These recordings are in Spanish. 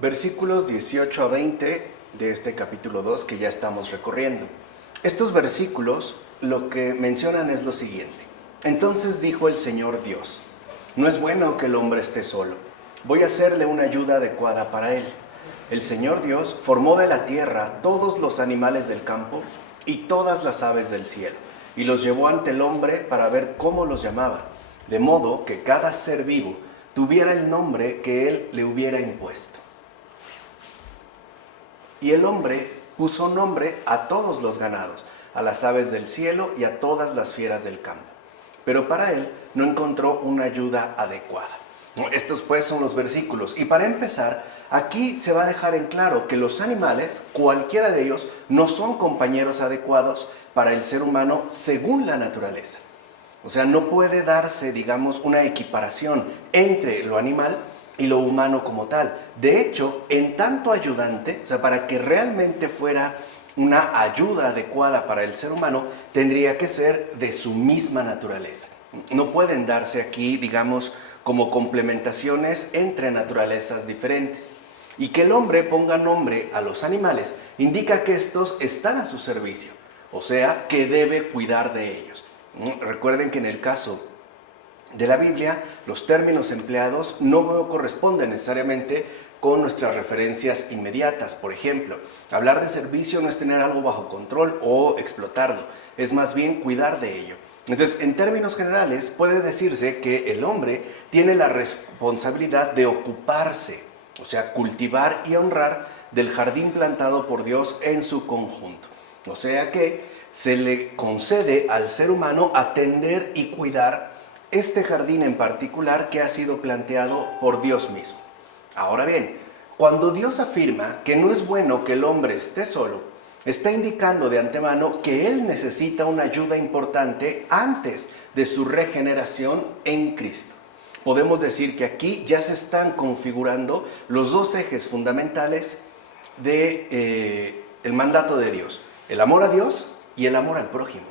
Versículos 18 a 20 de este capítulo 2 que ya estamos recorriendo. Estos versículos lo que mencionan es lo siguiente. Entonces dijo el Señor Dios: no es bueno que el hombre esté solo. Voy a hacerle una ayuda adecuada para él. El Señor Dios formó de la tierra todos los animales del campo y todas las aves del cielo, y los llevó ante el hombre para ver cómo los llamaba, de modo que cada ser vivo tuviera el nombre que él le hubiera impuesto. Y el hombre puso nombre a todos los ganados, a las aves del cielo y a todas las fieras del campo. Pero para él no encontró una ayuda adecuada. Estos pues son los versículos. Y para empezar, aquí se va a dejar en claro que los animales, cualquiera de ellos, no son compañeros adecuados para el ser humano según la naturaleza. O sea, no puede darse, digamos, una equiparación entre lo animal y lo humano como tal. De hecho, en tanto ayudante, o sea, para que realmente fuera una ayuda adecuada para el ser humano, tendría que ser de su misma naturaleza. No pueden darse aquí, digamos, como complementaciones entre naturalezas diferentes. Y que el hombre ponga nombre a los animales indica que estos están a su servicio, o sea, que debe cuidar de ellos. Recuerden que en el caso de la Biblia, los términos empleados no corresponden necesariamente con nuestras referencias inmediatas. Por ejemplo, hablar de servicio no es tener algo bajo control o explotarlo, es más bien cuidar de ello. Entonces, en términos generales, puede decirse que el hombre tiene la responsabilidad de ocuparse, o sea, cultivar y honrar del jardín plantado por Dios en su conjunto. O sea que se le concede al ser humano atender y cuidar este jardín en particular que ha sido planteado por Dios mismo. Ahora bien, cuando Dios afirma que no es bueno que el hombre esté solo, está indicando de antemano que él necesita una ayuda importante antes de su regeneración en Cristo. Podemos decir que aquí ya se están configurando los dos ejes fundamentales del mandato de Dios: el amor a Dios y el amor al prójimo.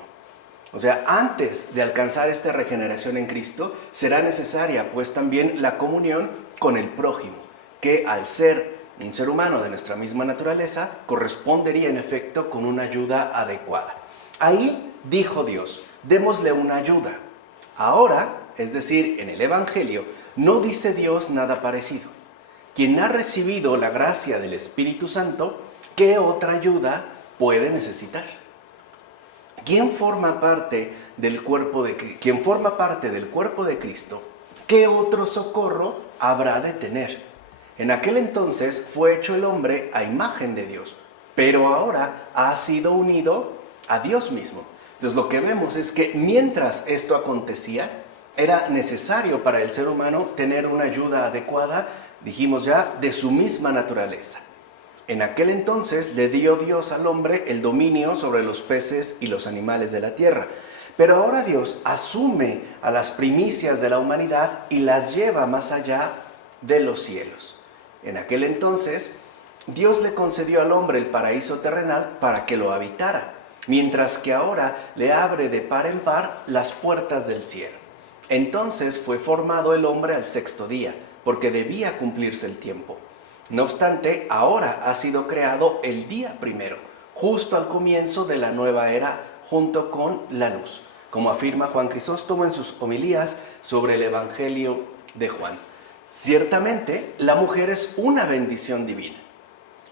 O sea, antes de alcanzar esta regeneración en Cristo, será necesaria pues también la comunión con el prójimo, que al ser un ser humano de nuestra misma naturaleza, correspondería en efecto con una ayuda adecuada. Ahí dijo Dios: démosle una ayuda. Ahora, es decir, en el Evangelio, no dice Dios nada parecido. Quien ha recibido la gracia del Espíritu Santo, ¿qué otra ayuda puede necesitar? Quien forma parte del cuerpo de Cristo, ¿qué otro socorro habrá de tener? En aquel entonces fue hecho el hombre a imagen de Dios, pero ahora ha sido unido a Dios mismo. Entonces lo que vemos es que mientras esto acontecía, era necesario para el ser humano tener una ayuda adecuada, dijimos ya, de su misma naturaleza. En aquel entonces le dio Dios al hombre el dominio sobre los peces y los animales de la tierra. Pero ahora Dios asume a las primicias de la humanidad y las lleva más allá de los cielos. En aquel entonces, Dios le concedió al hombre el paraíso terrenal para que lo habitara, mientras que ahora le abre de par en par las puertas del cielo. Entonces fue formado el hombre al sexto día, porque debía cumplirse el tiempo. No obstante, ahora ha sido creado el día primero, justo al comienzo de la nueva era, junto con la luz, como afirma Juan Crisóstomo en sus homilías sobre el Evangelio de Juan. Ciertamente, la mujer es una bendición divina,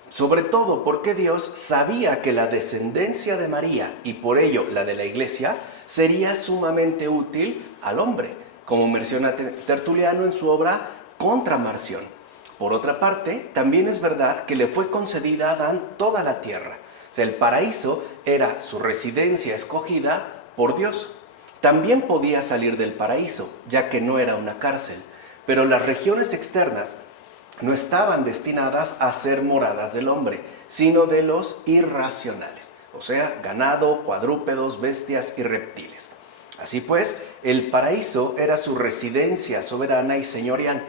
sobre todo porque Dios sabía que la descendencia de María, y por ello la de la Iglesia, sería sumamente útil al hombre, como menciona Tertuliano en su obra Contra Marción. Por otra parte, también es verdad que le fue concedida a Adán toda la tierra. O sea, el paraíso era su residencia escogida por Dios. También podía salir del paraíso, ya que no era una cárcel. Pero las regiones externas no estaban destinadas a ser moradas del hombre, sino de los irracionales. O sea, ganado, cuadrúpedos, bestias y reptiles. Así pues, el paraíso era su residencia soberana y señorial.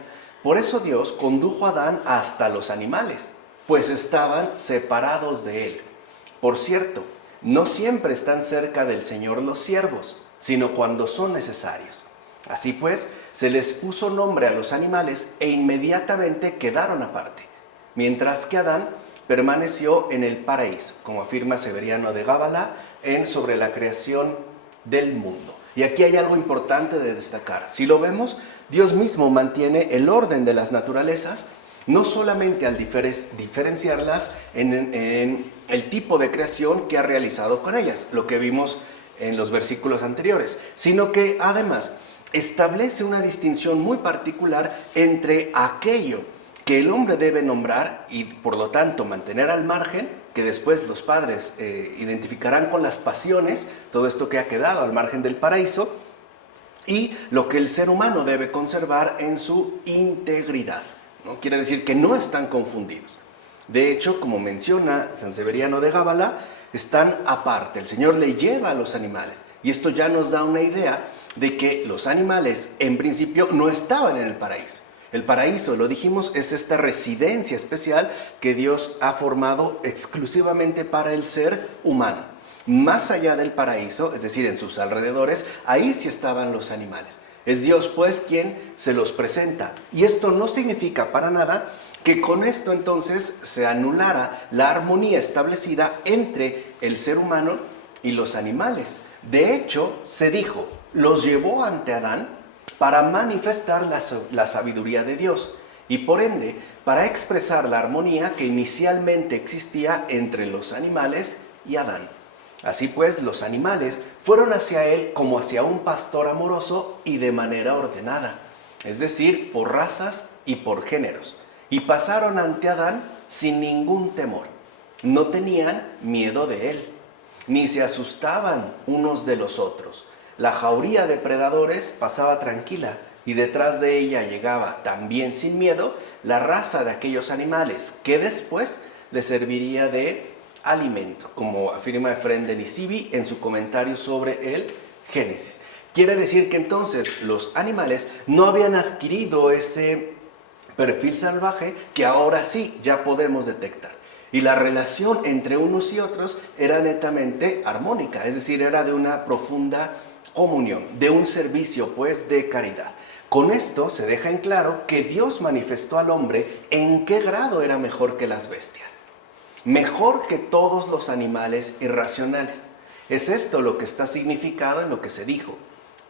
Por eso Dios condujo a Adán hasta los animales, pues estaban separados de él. Por cierto, no siempre están cerca del Señor los siervos, sino cuando son necesarios. Así pues, se les puso nombre a los animales e inmediatamente quedaron aparte. mientras que Adán permaneció en el paraíso, como afirma Severiano de Gábala en Sobre la creación del mundo. Y aquí hay algo importante de destacar. Si lo vemos, Dios mismo mantiene el orden de las naturalezas, no solamente al diferenciarlas en el tipo de creación que ha realizado con ellas, lo que vimos en los versículos anteriores, sino que además establece una distinción muy particular entre aquello que el hombre debe nombrar y por lo tanto mantener al margen, que después los padres identificarán con las pasiones, todo esto que ha quedado al margen del paraíso, y lo que el ser humano debe conservar en su integridad, ¿no? Quiere decir que no están confundidos. De hecho, como menciona San Severiano de Gábala, están aparte. El Señor le lleva a los animales. Y esto ya nos da una idea de que los animales en principio no estaban en el paraíso. El paraíso, lo dijimos, es esta residencia especial que Dios ha formado exclusivamente para el ser humano. Más allá del paraíso, es decir, en sus alrededores, ahí sí estaban los animales. Es Dios, pues, quien se los presenta. Y esto no significa para nada que con esto entonces se anulara la armonía establecida entre el ser humano y los animales. De hecho, se dijo, los llevó ante Adán para manifestar la sabiduría de Dios y por ende para expresar la armonía que inicialmente existía entre los animales y Adán. Así pues, los animales fueron hacia él como hacia un pastor amoroso y de manera ordenada, es decir, por razas y por géneros, y pasaron ante Adán sin ningún temor. No tenían miedo de él, ni se asustaban unos de los otros. La jauría de predadores pasaba tranquila y detrás de ella llegaba, también sin miedo, la raza de aquellos animales que después les serviría de alimento, como afirma Efrén de Nisibi en su comentario sobre el Génesis. Quiere decir que entonces los animales no habían adquirido ese perfil salvaje que ahora sí ya podemos detectar. Y la relación entre unos y otros era netamente armónica, es decir, era de una profunda comunión, de un servicio pues de caridad. Con esto se deja en claro que Dios manifestó al hombre en qué grado era mejor que las bestias, mejor que todos los animales irracionales. Es esto lo que está significado en lo que se dijo.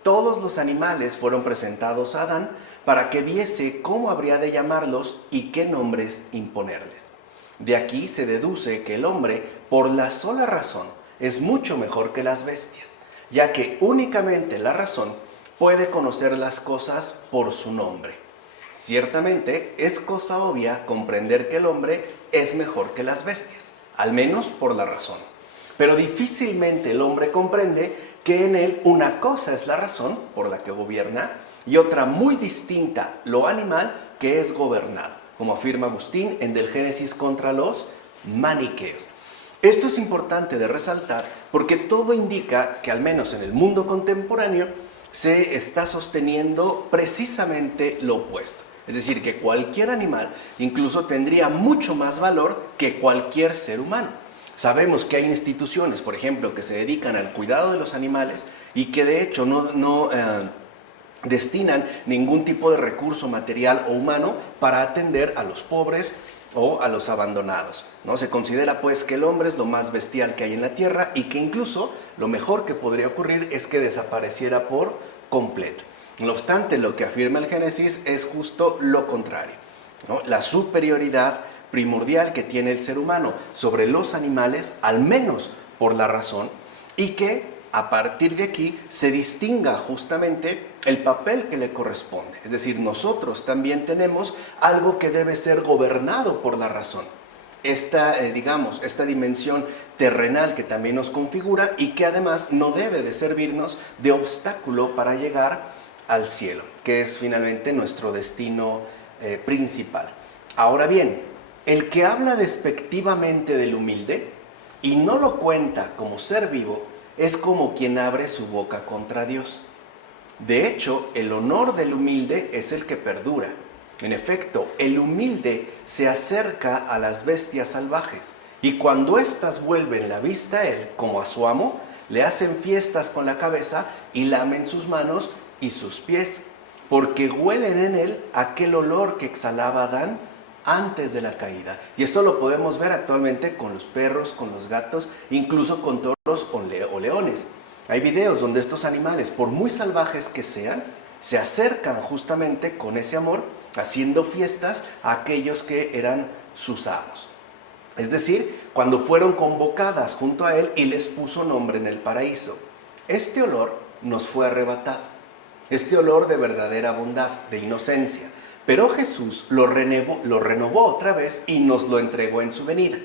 Todos los animales fueron presentados a Adán para que viese cómo habría de llamarlos y qué nombres imponerles. De aquí se deduce que el hombre, por la sola razón, es mucho mejor que las bestias, ya que únicamente la razón puede conocer las cosas por su nombre. Ciertamente es cosa obvia comprender que el hombre es mejor que las bestias, al menos por la razón. Pero difícilmente el hombre comprende que en él una cosa es la razón por la que gobierna y otra muy distinta, lo animal, que es gobernado, como afirma Agustín en Del Génesis contra los maniqueos. Esto es importante de resaltar porque todo indica que al menos en el mundo contemporáneo se está sosteniendo precisamente lo opuesto. Es decir, que cualquier animal incluso tendría mucho más valor que cualquier ser humano. Sabemos que hay instituciones, por ejemplo, que se dedican al cuidado de los animales y que de hecho no destinan ningún tipo de recurso material o humano para atender a los pobres o a los abandonados, ¿no? Se considera pues que el hombre es lo más bestial que hay en la tierra y que incluso lo mejor que podría ocurrir es que desapareciera por completo. No obstante, lo que afirma el Génesis es justo lo contrario, ¿no? La superioridad primordial que tiene el ser humano sobre los animales, al menos por la razón, y que a partir de aquí se distinga justamente el papel que le corresponde. Es decir, nosotros también tenemos algo que debe ser gobernado por la razón. Esta dimensión terrenal que también nos configura y que además no debe de servirnos de obstáculo para llegar al cielo, que es finalmente nuestro destino principal. Ahora bien, el que habla despectivamente del humilde y no lo cuenta como ser vivo, es como quien abre su boca contra Dios. De hecho, el honor del humilde es el que perdura. En efecto, el humilde se acerca a las bestias salvajes y cuando éstas vuelven la vista a él como a su amo, le hacen fiestas con la cabeza y lamen sus manos y sus pies, porque huelen en él aquel olor que exhalaba Adán antes de la caída. Y esto lo podemos ver actualmente con los perros, con los gatos, incluso con toros o leones. Hay videos donde estos animales, por muy salvajes que sean, se acercan justamente con ese amor, haciendo fiestas a aquellos que eran sus amos. Es decir, cuando fueron convocadas junto a él y les puso nombre en el paraíso. Este olor nos fue arrebatado, este olor de verdadera bondad, de inocencia. Pero Jesús lo renovó otra vez y nos lo entregó en su venida.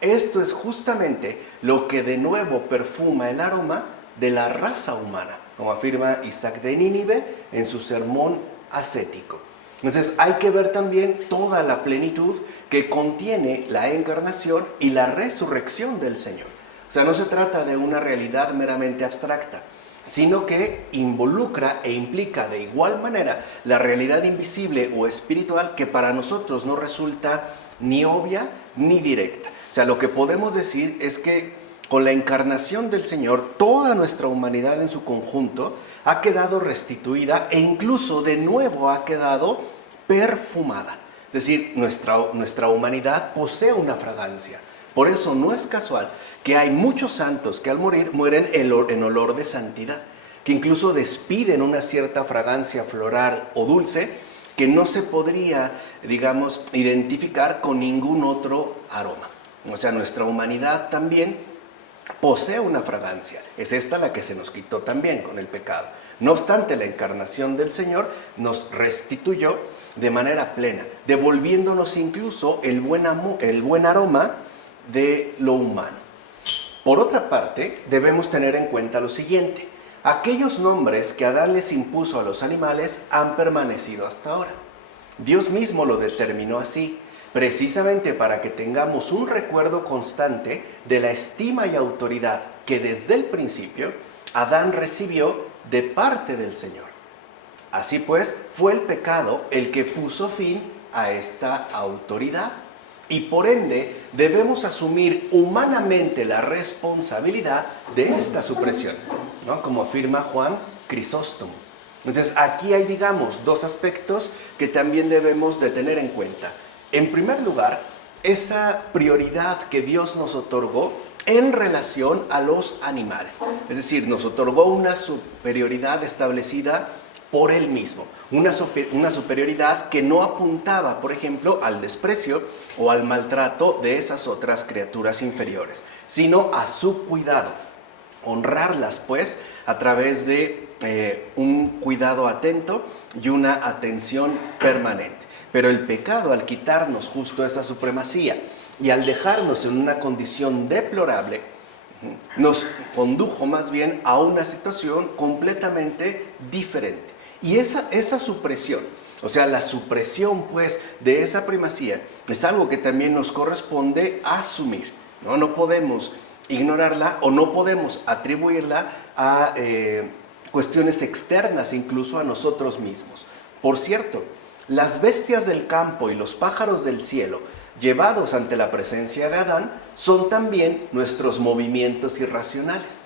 Esto es justamente lo que de nuevo perfuma el aroma de la raza humana, como afirma Isaac de Nínive en su sermón ascético. Entonces hay que ver también toda la plenitud que contiene la encarnación y la resurrección del Señor. O sea, no se trata de una realidad meramente abstracta, sino que involucra e implica de igual manera la realidad invisible o espiritual que para nosotros no resulta ni obvia ni directa. O sea, lo que podemos decir es que con la encarnación del Señor, toda nuestra humanidad en su conjunto ha quedado restituida e incluso de nuevo ha quedado perfumada. Es decir, nuestra humanidad posee una fragancia. Por eso no es casual que hay muchos santos que al morir mueren en olor de santidad, que incluso despiden una cierta fragancia floral o dulce que no se podría, digamos, identificar con ningún otro aroma. O sea, nuestra humanidad también posee una fragancia. Es esta la que se nos quitó también con el pecado. No obstante, la encarnación del Señor nos restituyó de manera plena, devolviéndonos incluso el buen aroma de lo humano. Por otra parte, debemos tener en cuenta lo siguiente: aquellos nombres que Adán les impuso a los animales han permanecido hasta ahora. Dios mismo lo determinó así, precisamente para que tengamos un recuerdo constante de la estima y autoridad que desde el principio Adán recibió de parte del Señor. Así pues, fue el pecado el que puso fin a esta autoridad. Y por ende, debemos asumir humanamente la responsabilidad de esta supresión, ¿no? Como afirma Juan Crisóstomo. Entonces, aquí hay, digamos, dos aspectos que también debemos de tener en cuenta. En primer lugar, esa prioridad que Dios nos otorgó en relación a los animales. Es decir, nos otorgó una superioridad establecida por Él mismo. Una superioridad que no apuntaba, por ejemplo, al desprecio o al maltrato de esas otras criaturas inferiores, sino a su cuidado. Honrarlas, pues, a través de un cuidado atento y una atención permanente. Pero el pecado, al quitarnos justo esa supremacía y al dejarnos en una condición deplorable, nos condujo más bien a una situación completamente diferente. Y esa supresión, o sea, la supresión pues de esa primacía, es algo que también nos corresponde asumir, ¿no? No podemos ignorarla o no podemos atribuirla a cuestiones externas, incluso a nosotros mismos. Por cierto, las bestias del campo y los pájaros del cielo, llevados ante la presencia de Adán, son también nuestros movimientos irracionales,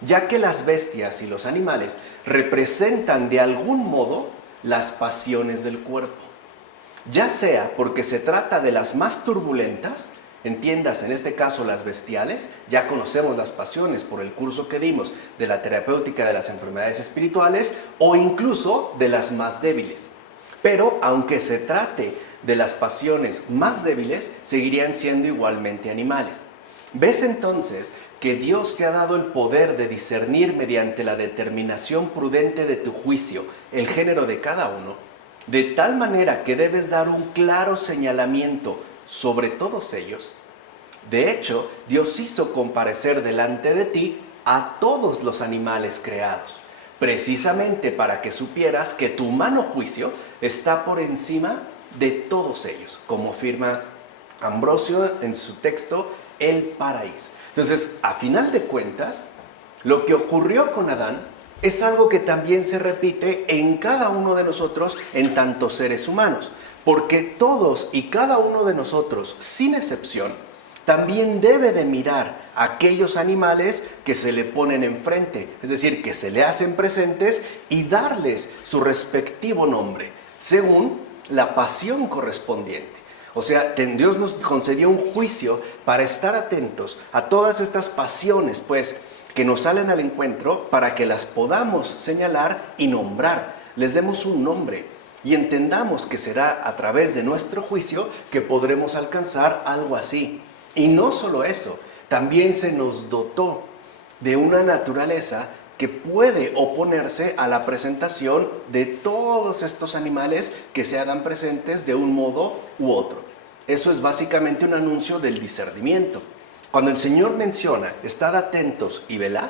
ya que las bestias y los animales representan de algún modo las pasiones del cuerpo, ya sea porque se trata de las más turbulentas, entiendas en este caso las bestiales, ya conocemos las pasiones por el curso que dimos de la terapéutica de las enfermedades espirituales, o incluso de las más débiles. Pero aunque se trate de las pasiones más débiles, seguirían siendo igualmente animales. ¿Ves entonces que Dios te ha dado el poder de discernir mediante la determinación prudente de tu juicio el género de cada uno? De tal manera que debes dar un claro señalamiento sobre todos ellos. De hecho, Dios hizo comparecer delante de ti a todos los animales creados, precisamente para que supieras que tu humano juicio está por encima de todos ellos, como afirma Ambrosio en su texto El Paraíso. Entonces, a final de cuentas, lo que ocurrió con Adán es algo que también se repite en cada uno de nosotros en tantos seres humanos, porque todos y cada uno de nosotros, sin excepción, también debe de mirar a aquellos animales que se le ponen enfrente, es decir, que se le hacen presentes, y darles su respectivo nombre, según la pasión correspondiente. O sea, Dios nos concedió un juicio para estar atentos a todas estas pasiones, pues, que nos salen al encuentro para que las podamos señalar y nombrar. Les demos un nombre y entendamos que será a través de nuestro juicio que podremos alcanzar algo así. Y no solo eso, también se nos dotó de una naturaleza que puede oponerse a la presentación de todos estos animales que se hagan presentes de un modo u otro. Eso es básicamente un anuncio del discernimiento. Cuando el Señor menciona, estad atentos y velad,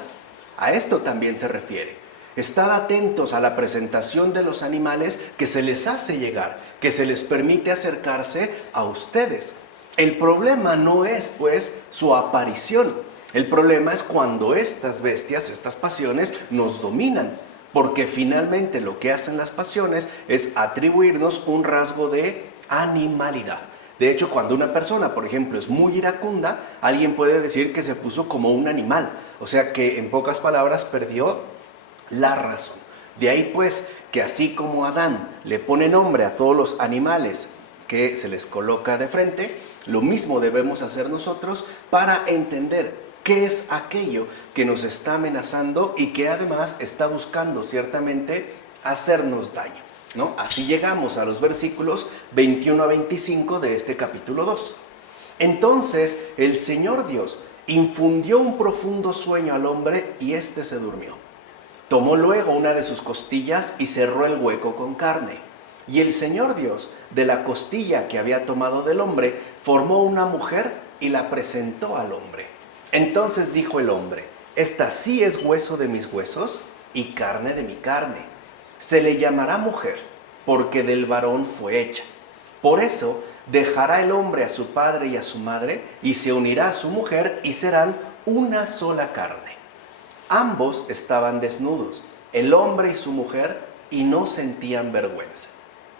a esto también se refiere. Estad atentos a la presentación de los animales que se les hace llegar, que se les permite acercarse a ustedes. El problema no es, pues, su aparición. El problema es cuando estas bestias, estas pasiones, nos dominan. Porque finalmente lo que hacen las pasiones es atribuirnos un rasgo de animalidad. De hecho, cuando una persona, por ejemplo, es muy iracunda, alguien puede decir que se puso como un animal. O sea que, en pocas palabras, perdió la razón. De ahí, pues, que así como Adán le pone nombre a todos los animales que se les coloca de frente, lo mismo debemos hacer nosotros para entender qué es aquello que nos está amenazando y que además está buscando ciertamente hacernos daño, ¿no? Así llegamos a los versículos 21 a 25 de este capítulo 2. Entonces el Señor Dios infundió un profundo sueño al hombre y éste se durmió. Tomó luego una de sus costillas y cerró el hueco con carne. Y el Señor Dios, de la costilla que había tomado del hombre, formó una mujer y la presentó al hombre. Entonces dijo el hombre, esta sí es hueso de mis huesos y carne de mi carne. Se le llamará mujer, porque del varón fue hecha. Por eso dejará el hombre a su padre y a su madre, y se unirá a su mujer, y serán una sola carne. Ambos estaban desnudos, el hombre y su mujer, y no sentían vergüenza.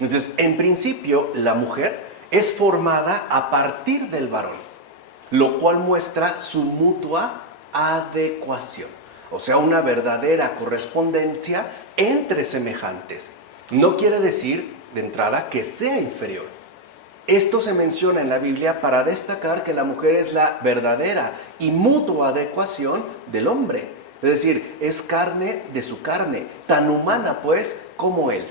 Entonces, en principio, la mujer es formada a partir del varón, lo cual muestra su mutua adecuación, o sea, una verdadera correspondencia entre semejantes. No quiere decir, de entrada, que sea inferior. Esto se menciona en la Biblia para destacar que la mujer es la verdadera y mutua adecuación del hombre. Es decir, es carne de su carne, tan humana pues como él.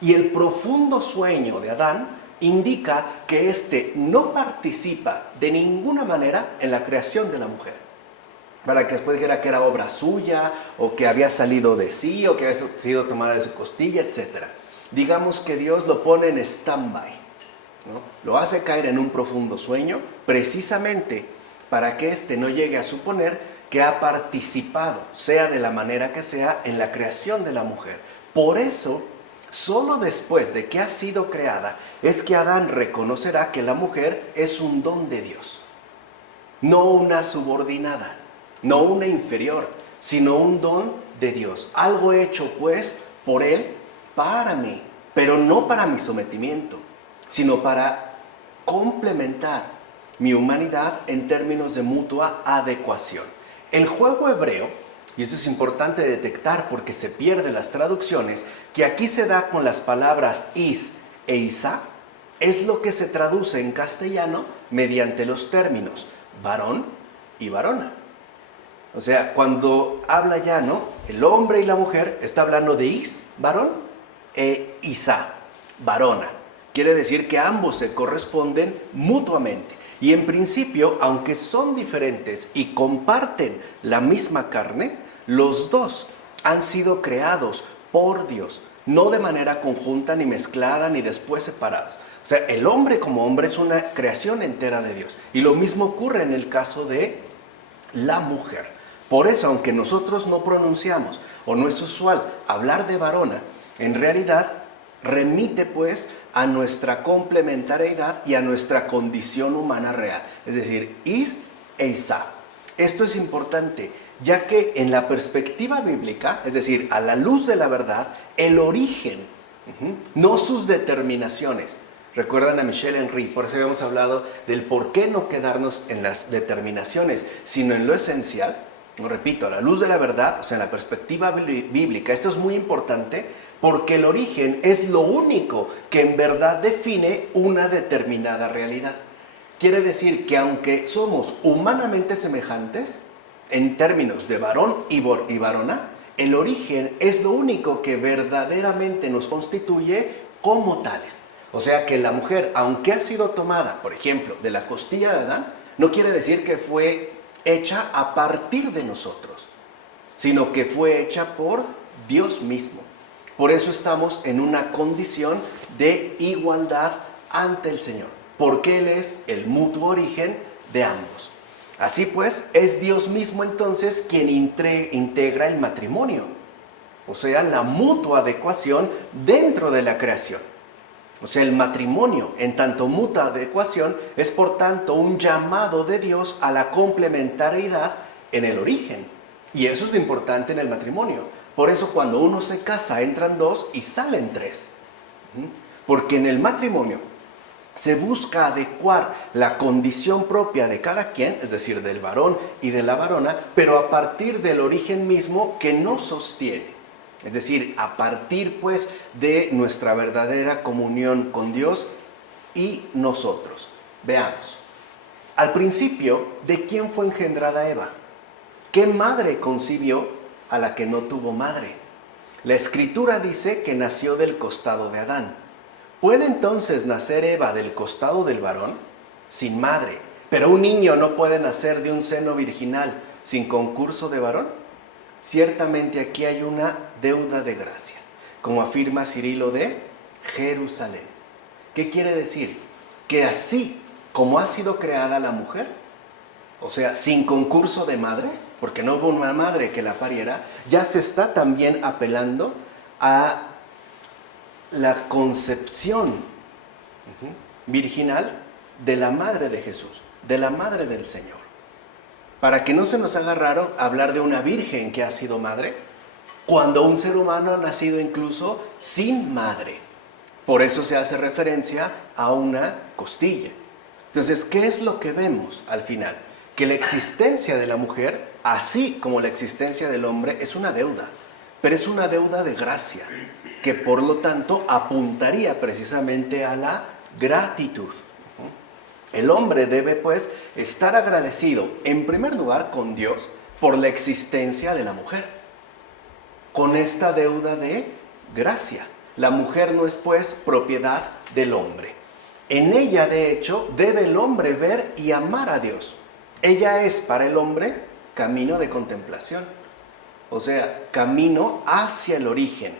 Y el profundo sueño de Adán indica que éste no participa de ninguna manera en la creación de la mujer. Para que después dijera que era obra suya, o que había salido de sí, o que había sido tomada de su costilla, etc. Digamos que Dios lo pone en stand-by, ¿no? Lo hace caer en un profundo sueño, precisamente para que éste no llegue a suponer que ha participado, sea de la manera que sea, en la creación de la mujer. Por eso, solo después de que ha sido creada, es que Adán reconocerá que la mujer es un don de Dios. No una subordinada, no una inferior, sino un don de Dios. Algo hecho, pues, por Él, para mí, pero no para mi sometimiento, sino para complementar mi humanidad en términos de mutua adecuación. El juego hebreo, y eso es importante detectar porque se pierden las traducciones, que aquí se da con las palabras is e isa, es lo que se traduce en castellano mediante los términos varón y varona. O sea, cuando habla ya, ¿no? El hombre y la mujer está hablando de is, varón, e isa, varona. Quiere decir que ambos se corresponden mutuamente. Y en principio, aunque son diferentes y comparten la misma carne, los dos han sido creados por Dios, no de manera conjunta, ni mezclada, ni después separados. O sea, el hombre como hombre es una creación entera de Dios. Y lo mismo ocurre en el caso de la mujer. Por eso, aunque nosotros no pronunciamos, o no es usual hablar de varona, en realidad remite pues a nuestra complementariedad y a nuestra condición humana real. Es decir, is e isa. Esto es importante, ya que en la perspectiva bíblica, es decir, a la luz de la verdad, el origen, no sus determinaciones. Recuerdan a Michel Henry, por eso habíamos hablado del por qué no quedarnos en las determinaciones, sino en lo esencial. Repito, a la luz de la verdad, o sea, en la perspectiva bíblica. Esto es muy importante porque el origen es lo único que en verdad define una determinada realidad. Quiere decir que aunque somos humanamente semejantes, en términos de varón y varona, el origen es lo único que verdaderamente nos constituye como tales. O sea que la mujer, aunque ha sido tomada, por ejemplo, de la costilla de Adán, no quiere decir que fue hecha a partir de nosotros, sino que fue hecha por Dios mismo. Por eso estamos en una condición de igualdad ante el Señor, porque Él es el mutuo origen de ambos. Así pues, es Dios mismo entonces quien integra el matrimonio, o sea, la mutua adecuación dentro de la creación. O sea, el matrimonio, en tanto mutua adecuación, es por tanto un llamado de Dios a la complementariedad en el origen. Y eso es lo importante en el matrimonio. Por eso cuando uno se casa entran dos y salen tres. Porque en el matrimonio se busca adecuar la condición propia de cada quien, es decir, del varón y de la varona, pero a partir del origen mismo que nos sostiene. Es decir, a partir pues de nuestra verdadera comunión con Dios y nosotros. Veamos. Al principio, ¿de quién fue engendrada Eva? ¿Qué madre concibió a la que no tuvo madre? La Escritura dice que nació del costado de Adán. ¿Puede entonces nacer Eva del costado del varón? Sin madre. ¿Pero un niño no puede nacer de un seno virginal sin concurso de varón? Ciertamente aquí hay una deuda de gracia, como afirma Cirilo de Jerusalén. ¿Qué quiere decir? Que así como ha sido creada la mujer, o sea, sin concurso de madre, porque no hubo una madre que la pariera, ya se está también apelando a la concepción virginal de la madre de Jesús, de la madre del Señor. Para que no se nos haga raro hablar de una virgen que ha sido madre, cuando un ser humano ha nacido incluso sin madre. Por eso se hace referencia a una costilla. Entonces, ¿qué es lo que vemos al final? Que la existencia de la mujer, así como la existencia del hombre, es una deuda, pero es una deuda de gracia, que por lo tanto apuntaría precisamente a la gratitud. El hombre debe pues estar agradecido en primer lugar con Dios por la existencia de la mujer, con esta deuda de gracia. La mujer no es pues propiedad del hombre. En ella de hecho debe el hombre ver y amar a Dios. Ella es para el hombre camino de contemplación, o sea, camino hacia el origen,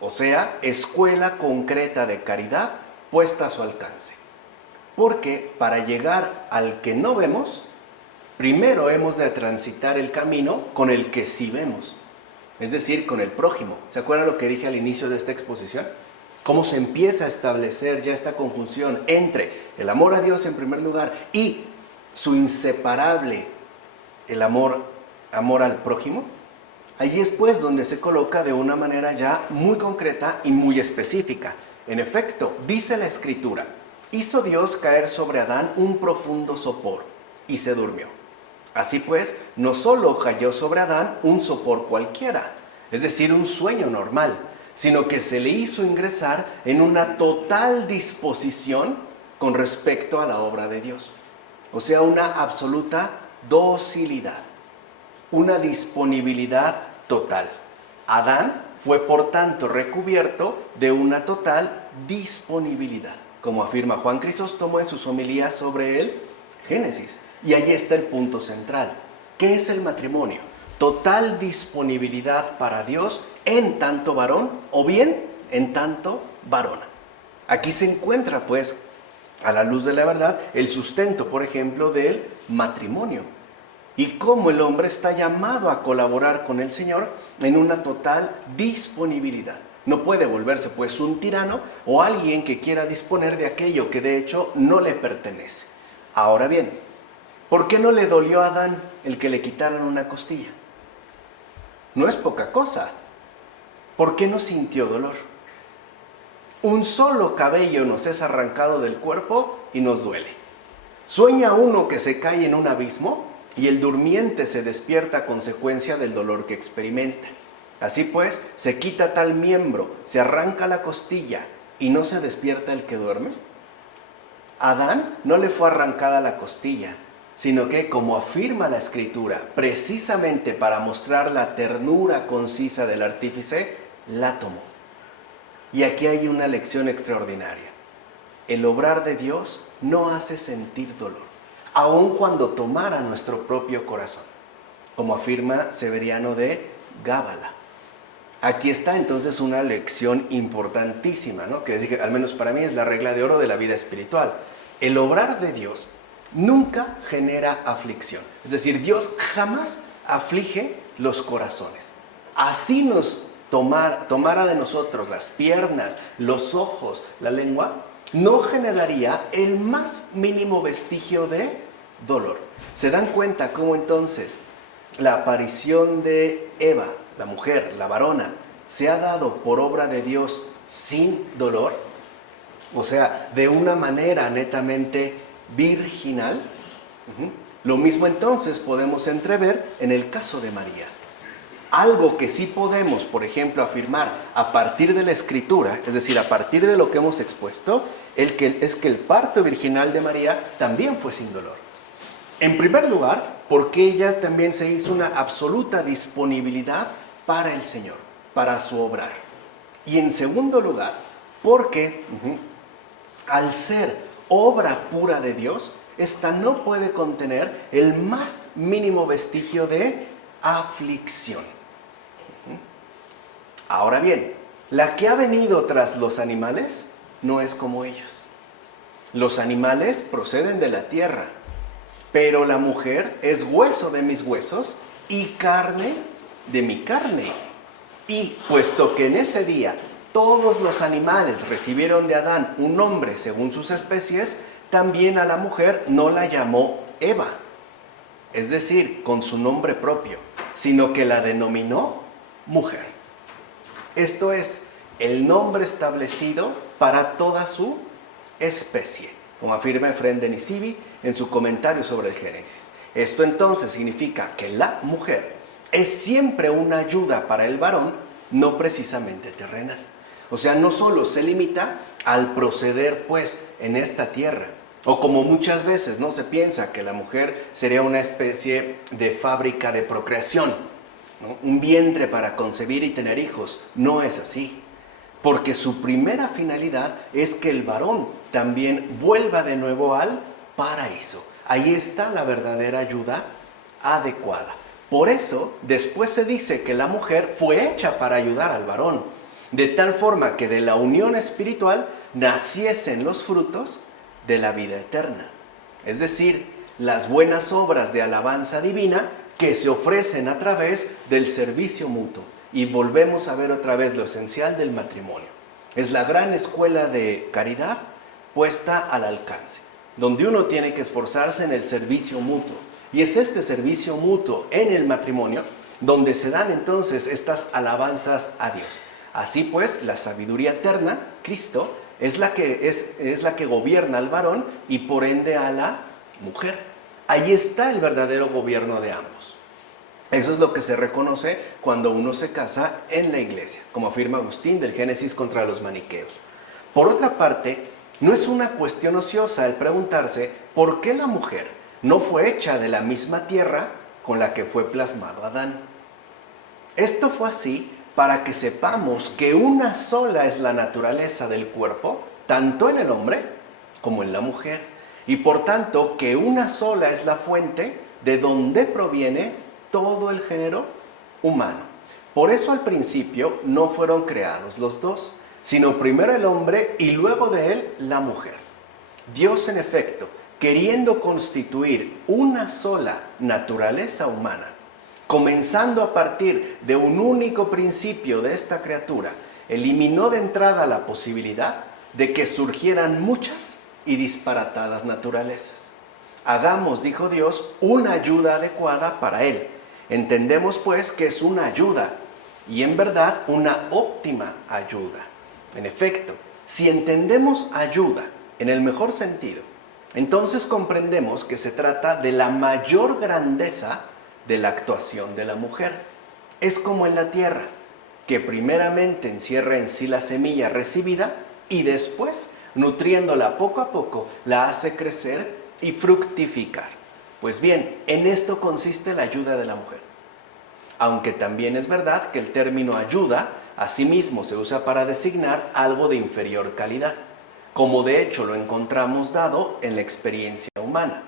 o sea, escuela concreta de caridad puesta a su alcance. Porque para llegar al que no vemos, primero hemos de transitar el camino con el que sí vemos, es decir, con el prójimo. ¿Se acuerdan lo que dije al inicio de esta exposición? Cómo se empieza a establecer ya esta conjunción entre el amor a Dios en primer lugar y su inseparable, el amor al prójimo. Allí es pues donde se coloca de una manera ya muy concreta y muy específica. En efecto, dice la Escritura, hizo Dios caer sobre Adán un profundo sopor y se durmió. Así pues, no solo cayó sobre Adán un sopor cualquiera, es decir, un sueño normal, sino que se le hizo ingresar en una total disposición con respecto a la obra de Dios. O sea, una absoluta docilidad, una disponibilidad total. Adán fue por tanto recubierto de una total disponibilidad, como afirma Juan Crisóstomo en sus homilías sobre el Génesis. Y ahí está el punto central. ¿Qué es el matrimonio? Total disponibilidad para Dios en tanto varón o bien en tanto varona. Aquí se encuentra pues a la luz de la verdad el sustento, por ejemplo, del matrimonio y cómo el hombre está llamado a colaborar con el Señor en una total disponibilidad. No puede volverse pues un tirano o alguien que quiera disponer de aquello que de hecho no le pertenece. Ahora bien, ¿por qué no le dolió a Adán el que le quitaran una costilla? No es poca cosa. ¿Por qué no sintió dolor? Un solo cabello nos es arrancado del cuerpo y nos duele. Sueña uno que se cae en un abismo y el durmiente se despierta a consecuencia del dolor que experimenta. Así pues, se quita tal miembro, se arranca la costilla y no se despierta el que duerme. A Adán no le fue arrancada la costilla, sino que, como afirma la Escritura, precisamente para mostrar la ternura concisa del artífice, la tomó. Y aquí hay una lección extraordinaria. El obrar de Dios no hace sentir dolor, aun cuando tomara nuestro propio corazón, como afirma Severiano de Gábala. Aquí está entonces una lección importantísima, ¿no? Que decir que al menos para mí es la regla de oro de la vida espiritual. El obrar de Dios nunca genera aflicción. Es decir, Dios jamás aflige los corazones. Así nos tomara de nosotros las piernas, los ojos, la lengua, no generaría el más mínimo vestigio de dolor. ¿Se dan cuenta cómo entonces la aparición de Eva, la mujer, la varona, se ha dado por obra de Dios sin dolor? O sea, de una manera netamente virginal. Lo mismo entonces podemos entrever en el caso de María. Algo que sí podemos, por ejemplo, afirmar a partir de la Escritura, es decir, a partir de lo que hemos expuesto, es que el parto virginal de María también fue sin dolor. En primer lugar, porque ella también se hizo una absoluta disponibilidad para el Señor, para su obrar. Y en segundo lugar, porque al ser obra pura de Dios, esta no puede contener el más mínimo vestigio de aflicción. Ahora bien, la que ha venido tras los animales no es como ellos. Los animales proceden de la tierra, pero la mujer es hueso de mis huesos y carne de mi carne. Y puesto que en ese día todos los animales recibieron de Adán un nombre según sus especies, también a la mujer no la llamó Eva, es decir, con su nombre propio, sino que la denominó mujer. Esto es el nombre establecido para toda su especie, como afirma Efrén de Nisibi en su comentario sobre el Génesis. Esto entonces significa que la mujer es siempre una ayuda para el varón, no precisamente terrenal. O sea, no solo se limita al proceder, pues, en esta tierra. O como muchas veces, ¿no? Se piensa que la mujer sería una especie de fábrica de procreación, ¿no? Un vientre para concebir y tener hijos. No es así. Porque su primera finalidad es que el varón también vuelva de nuevo al paraíso. Ahí está la verdadera ayuda adecuada. Por eso, después se dice que la mujer fue hecha para ayudar al varón, de tal forma que de la unión espiritual naciesen los frutos de la vida eterna. Es decir, las buenas obras de alabanza divina que se ofrecen a través del servicio mutuo. Y volvemos a ver otra vez lo esencial del matrimonio. Es la gran escuela de caridad puesta al alcance, donde uno tiene que esforzarse en el servicio mutuo. Y es este servicio mutuo en el matrimonio donde se dan entonces estas alabanzas a Dios. Así pues, la sabiduría eterna, Cristo, es la que gobierna al varón y por ende a la mujer. Ahí está el verdadero gobierno de ambos. Eso es lo que se reconoce cuando uno se casa en la iglesia, como afirma Agustín del Génesis contra los maniqueos. Por otra parte, no es una cuestión ociosa el preguntarse por qué la mujer no fue hecha de la misma tierra con la que fue plasmado Adán. Esto fue así para que sepamos que una sola es la naturaleza del cuerpo, tanto en el hombre como en la mujer, y por tanto que una sola es la fuente de donde proviene todo el género humano. Por eso al principio no fueron creados los dos, sino primero el hombre y luego de él la mujer. Dios, en efecto, queriendo constituir una sola naturaleza humana, comenzando a partir de un único principio de esta criatura, eliminó de entrada la posibilidad de que surgieran muchas y disparatadas naturalezas. Hagamos, dijo Dios, una ayuda adecuada para él. Entendemos pues que es una ayuda y en verdad una óptima ayuda. En efecto, si entendemos ayuda en el mejor sentido, entonces comprendemos que se trata de la mayor grandeza de la actuación de la mujer. Es como en la tierra. que primeramente encierra en sí la semilla recibida y después, nutriéndola poco a poco, la hace crecer y fructificar. Pues bien, en esto consiste la ayuda de la mujer. Aunque también es verdad que el término ayuda asimismo se usa para designar algo de inferior calidad, como de hecho lo encontramos dado en la experiencia humana.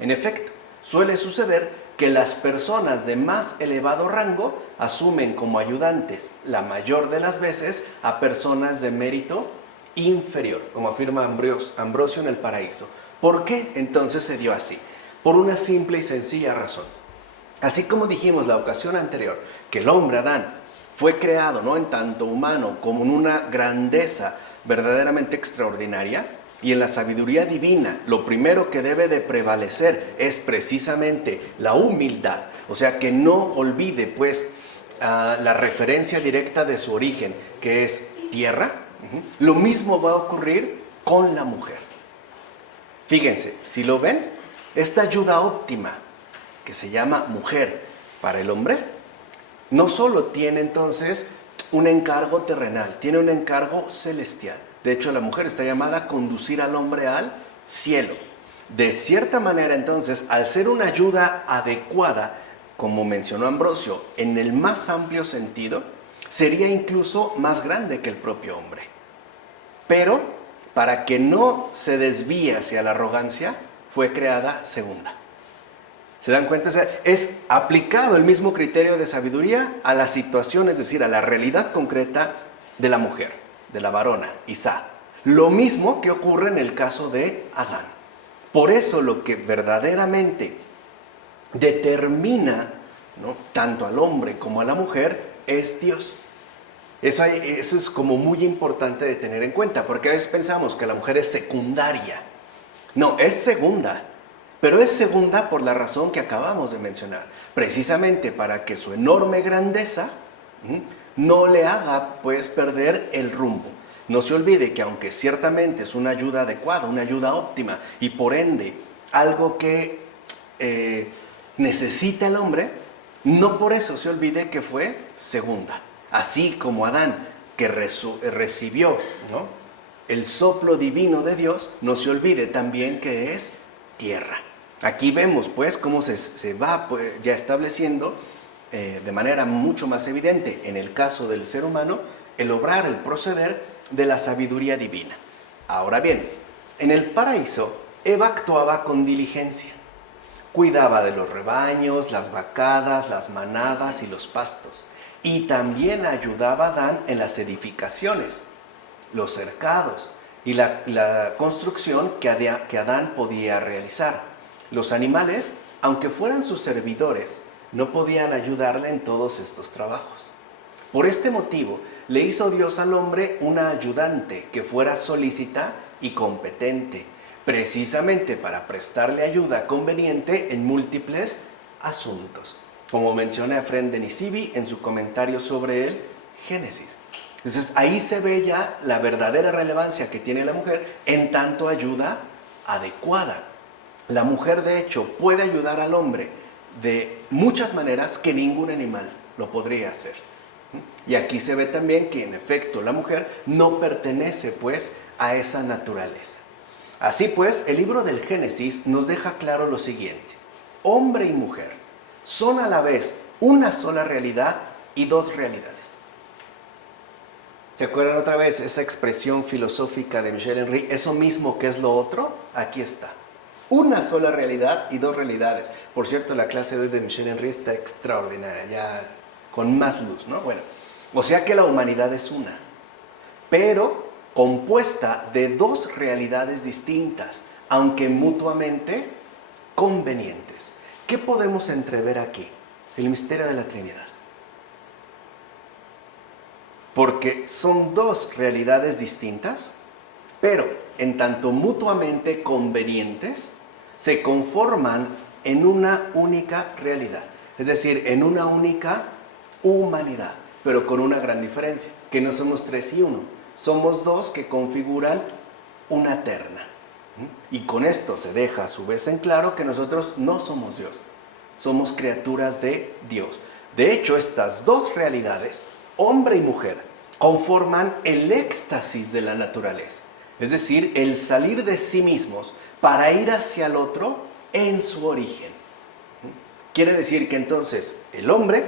En efecto, suele suceder que las personas de más elevado rango asumen como ayudantes la mayor de las veces a personas de mérito inferior, como afirma Ambrosio en el Paraíso. ¿Por qué entonces se dio así? Por una simple y sencilla razón. Así como dijimos la ocasión anterior, que el hombre Adán fue creado, ¿no?, en tanto humano como en una grandeza verdaderamente extraordinaria, y en la sabiduría divina lo primero que debe de prevalecer es precisamente la humildad, o sea, que no olvide pues la referencia directa de su origen, que es tierra. Lo mismo va a ocurrir con la mujer. Fíjense, si lo ven, esta ayuda óptima que se llama mujer para el hombre, no solo tiene entonces un encargo terrenal, tiene un encargo celestial. De hecho, la mujer está llamada a conducir al hombre al cielo. De cierta manera, entonces, al ser una ayuda adecuada, como mencionó Ambrosio, en el más amplio sentido, sería incluso más grande que el propio hombre. Pero, para que no se desvíe hacia la arrogancia, fue creada segunda. ¿Se dan cuenta? O sea, es aplicado el mismo criterio de sabiduría a la situación, es decir, a la realidad concreta de la mujer, de la varona, Isá. Lo mismo que ocurre en el caso de Adán. Por eso lo que verdaderamente determina, ¿no?, tanto al hombre como a la mujer es Dios. Eso es como muy importante de tener en cuenta, porque a veces pensamos que la mujer es secundaria. No, es segunda. Pero es segunda por la razón que acabamos de mencionar, precisamente para que su enorme grandeza no le haga pues perder el rumbo. No se olvide que aunque ciertamente es una ayuda adecuada, una ayuda óptima y por ende algo que necesita el hombre, no por eso se olvide que fue segunda. Así como Adán, que recibió, ¿no?, el soplo divino de Dios, no se olvide también que es tierra. Aquí vemos pues cómo se va pues, ya estableciendo de manera mucho más evidente en el caso del ser humano el obrar, el proceder de la sabiduría divina. Ahora bien, en el paraíso Eva actuaba con diligencia. Cuidaba de los rebaños, las vacadas, las manadas y los pastos. Y también ayudaba a Adán en las edificaciones, los cercados y la construcción que Adán podía realizar. Los animales, aunque fueran sus servidores, no podían ayudarle en todos estos trabajos. Por este motivo, le hizo Dios al hombre una ayudante que fuera solícita y competente, precisamente para prestarle ayuda conveniente en múltiples asuntos, como menciona Efrén de Nisibi en su comentario sobre el Génesis. Entonces, ahí se ve ya la verdadera relevancia que tiene la mujer en tanto ayuda adecuada. La mujer, de hecho, puede ayudar al hombre de muchas maneras que ningún animal lo podría hacer. Y aquí se ve también que, en efecto, la mujer no pertenece, pues, a esa naturaleza. Así pues, el libro del Génesis nos deja claro lo siguiente. Hombre y mujer son a la vez una sola realidad y dos realidades. ¿Se acuerdan otra vez esa expresión filosófica de Michel Henry? Eso mismo que es lo otro, aquí está. Una sola realidad y dos realidades. Por cierto, la clase de hoy de Michel Henry está extraordinaria, ya con más luz, ¿no? Bueno, o sea que la humanidad es una, pero compuesta de dos realidades distintas, aunque mutuamente convenientes. ¿Qué podemos entrever aquí? El misterio de la Trinidad. Porque son dos realidades distintas, pero en tanto mutuamente convenientes, se conforman en una única realidad, es decir, en una única humanidad, pero con una gran diferencia, que no somos tres y uno, somos dos que configuran una terna. Y con esto se deja a su vez en claro que nosotros no somos Dios, somos criaturas de Dios. De hecho, estas dos realidades Hombre y mujer conforman el éxtasis de la naturaleza, es decir, el salir de sí mismos para ir hacia el otro en su origen. Quiere decir que entonces el hombre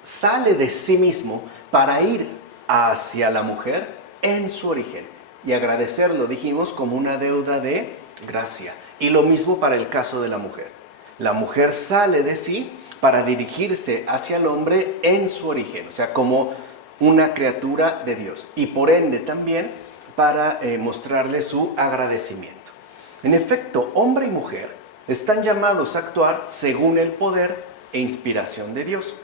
sale de sí mismo para ir hacia la mujer en su origen y agradecerlo, dijimos, como una deuda de gracia. Y lo mismo para el caso de la mujer. La mujer sale de sí para dirigirse hacia el hombre en su origen, o sea, como una criatura de Dios. Y por ende también para mostrarle su agradecimiento. En efecto, hombre y mujer están llamados a actuar según el poder e inspiración de Dios.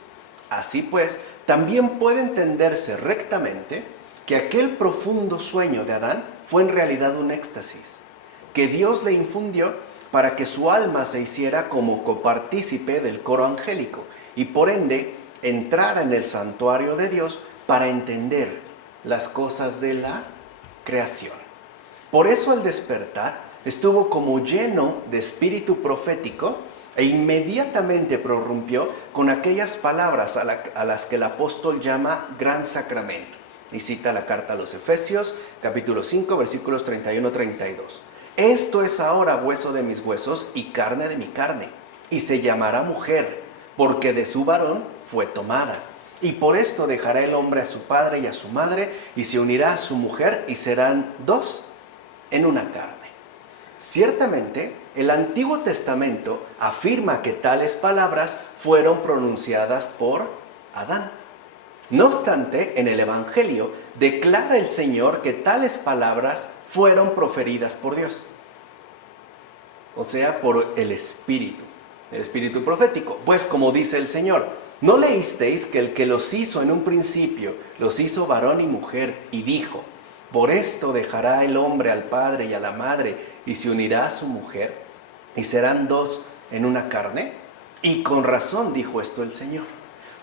Así pues, también puede entenderse rectamente que aquel profundo sueño de Adán fue en realidad un éxtasis, que Dios le infundió para que su alma se hiciera como copartícipe del coro angélico y por ende entrara en el santuario de Dios para entender las cosas de la creación. Por eso al despertar estuvo como lleno de espíritu profético e inmediatamente prorrumpió con aquellas palabras a las que el apóstol llama gran sacramento. Y cita la carta a los Efesios, capítulo 5, versículos 31-32. Esto es ahora hueso de mis huesos y carne de mi carne, y se llamará mujer, porque de su varón fue tomada. Y por esto dejará el hombre a su padre y a su madre, y se unirá a su mujer, y serán dos en una carne. Ciertamente, el Antiguo Testamento afirma que tales palabras fueron pronunciadas por Adán. No obstante, en el Evangelio declara el Señor que tales palabras fueron proferidas por Dios. O sea, por el Espíritu profético. Pues como dice el Señor, ¿no leísteis que el que los hizo en un principio, los hizo varón y mujer, y dijo, por esto dejará el hombre al padre y a la madre, y se unirá a su mujer, y serán dos en una carne? Y con razón dijo esto el Señor,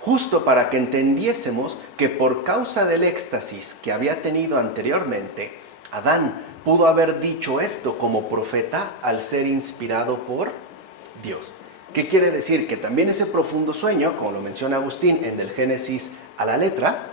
justo para que entendiésemos que por causa del éxtasis que había tenido anteriormente, Adán pudo haber dicho esto como profeta al ser inspirado por Dios. ¿Qué quiere decir? Que también ese profundo sueño, como lo menciona Agustín en el Génesis a la letra,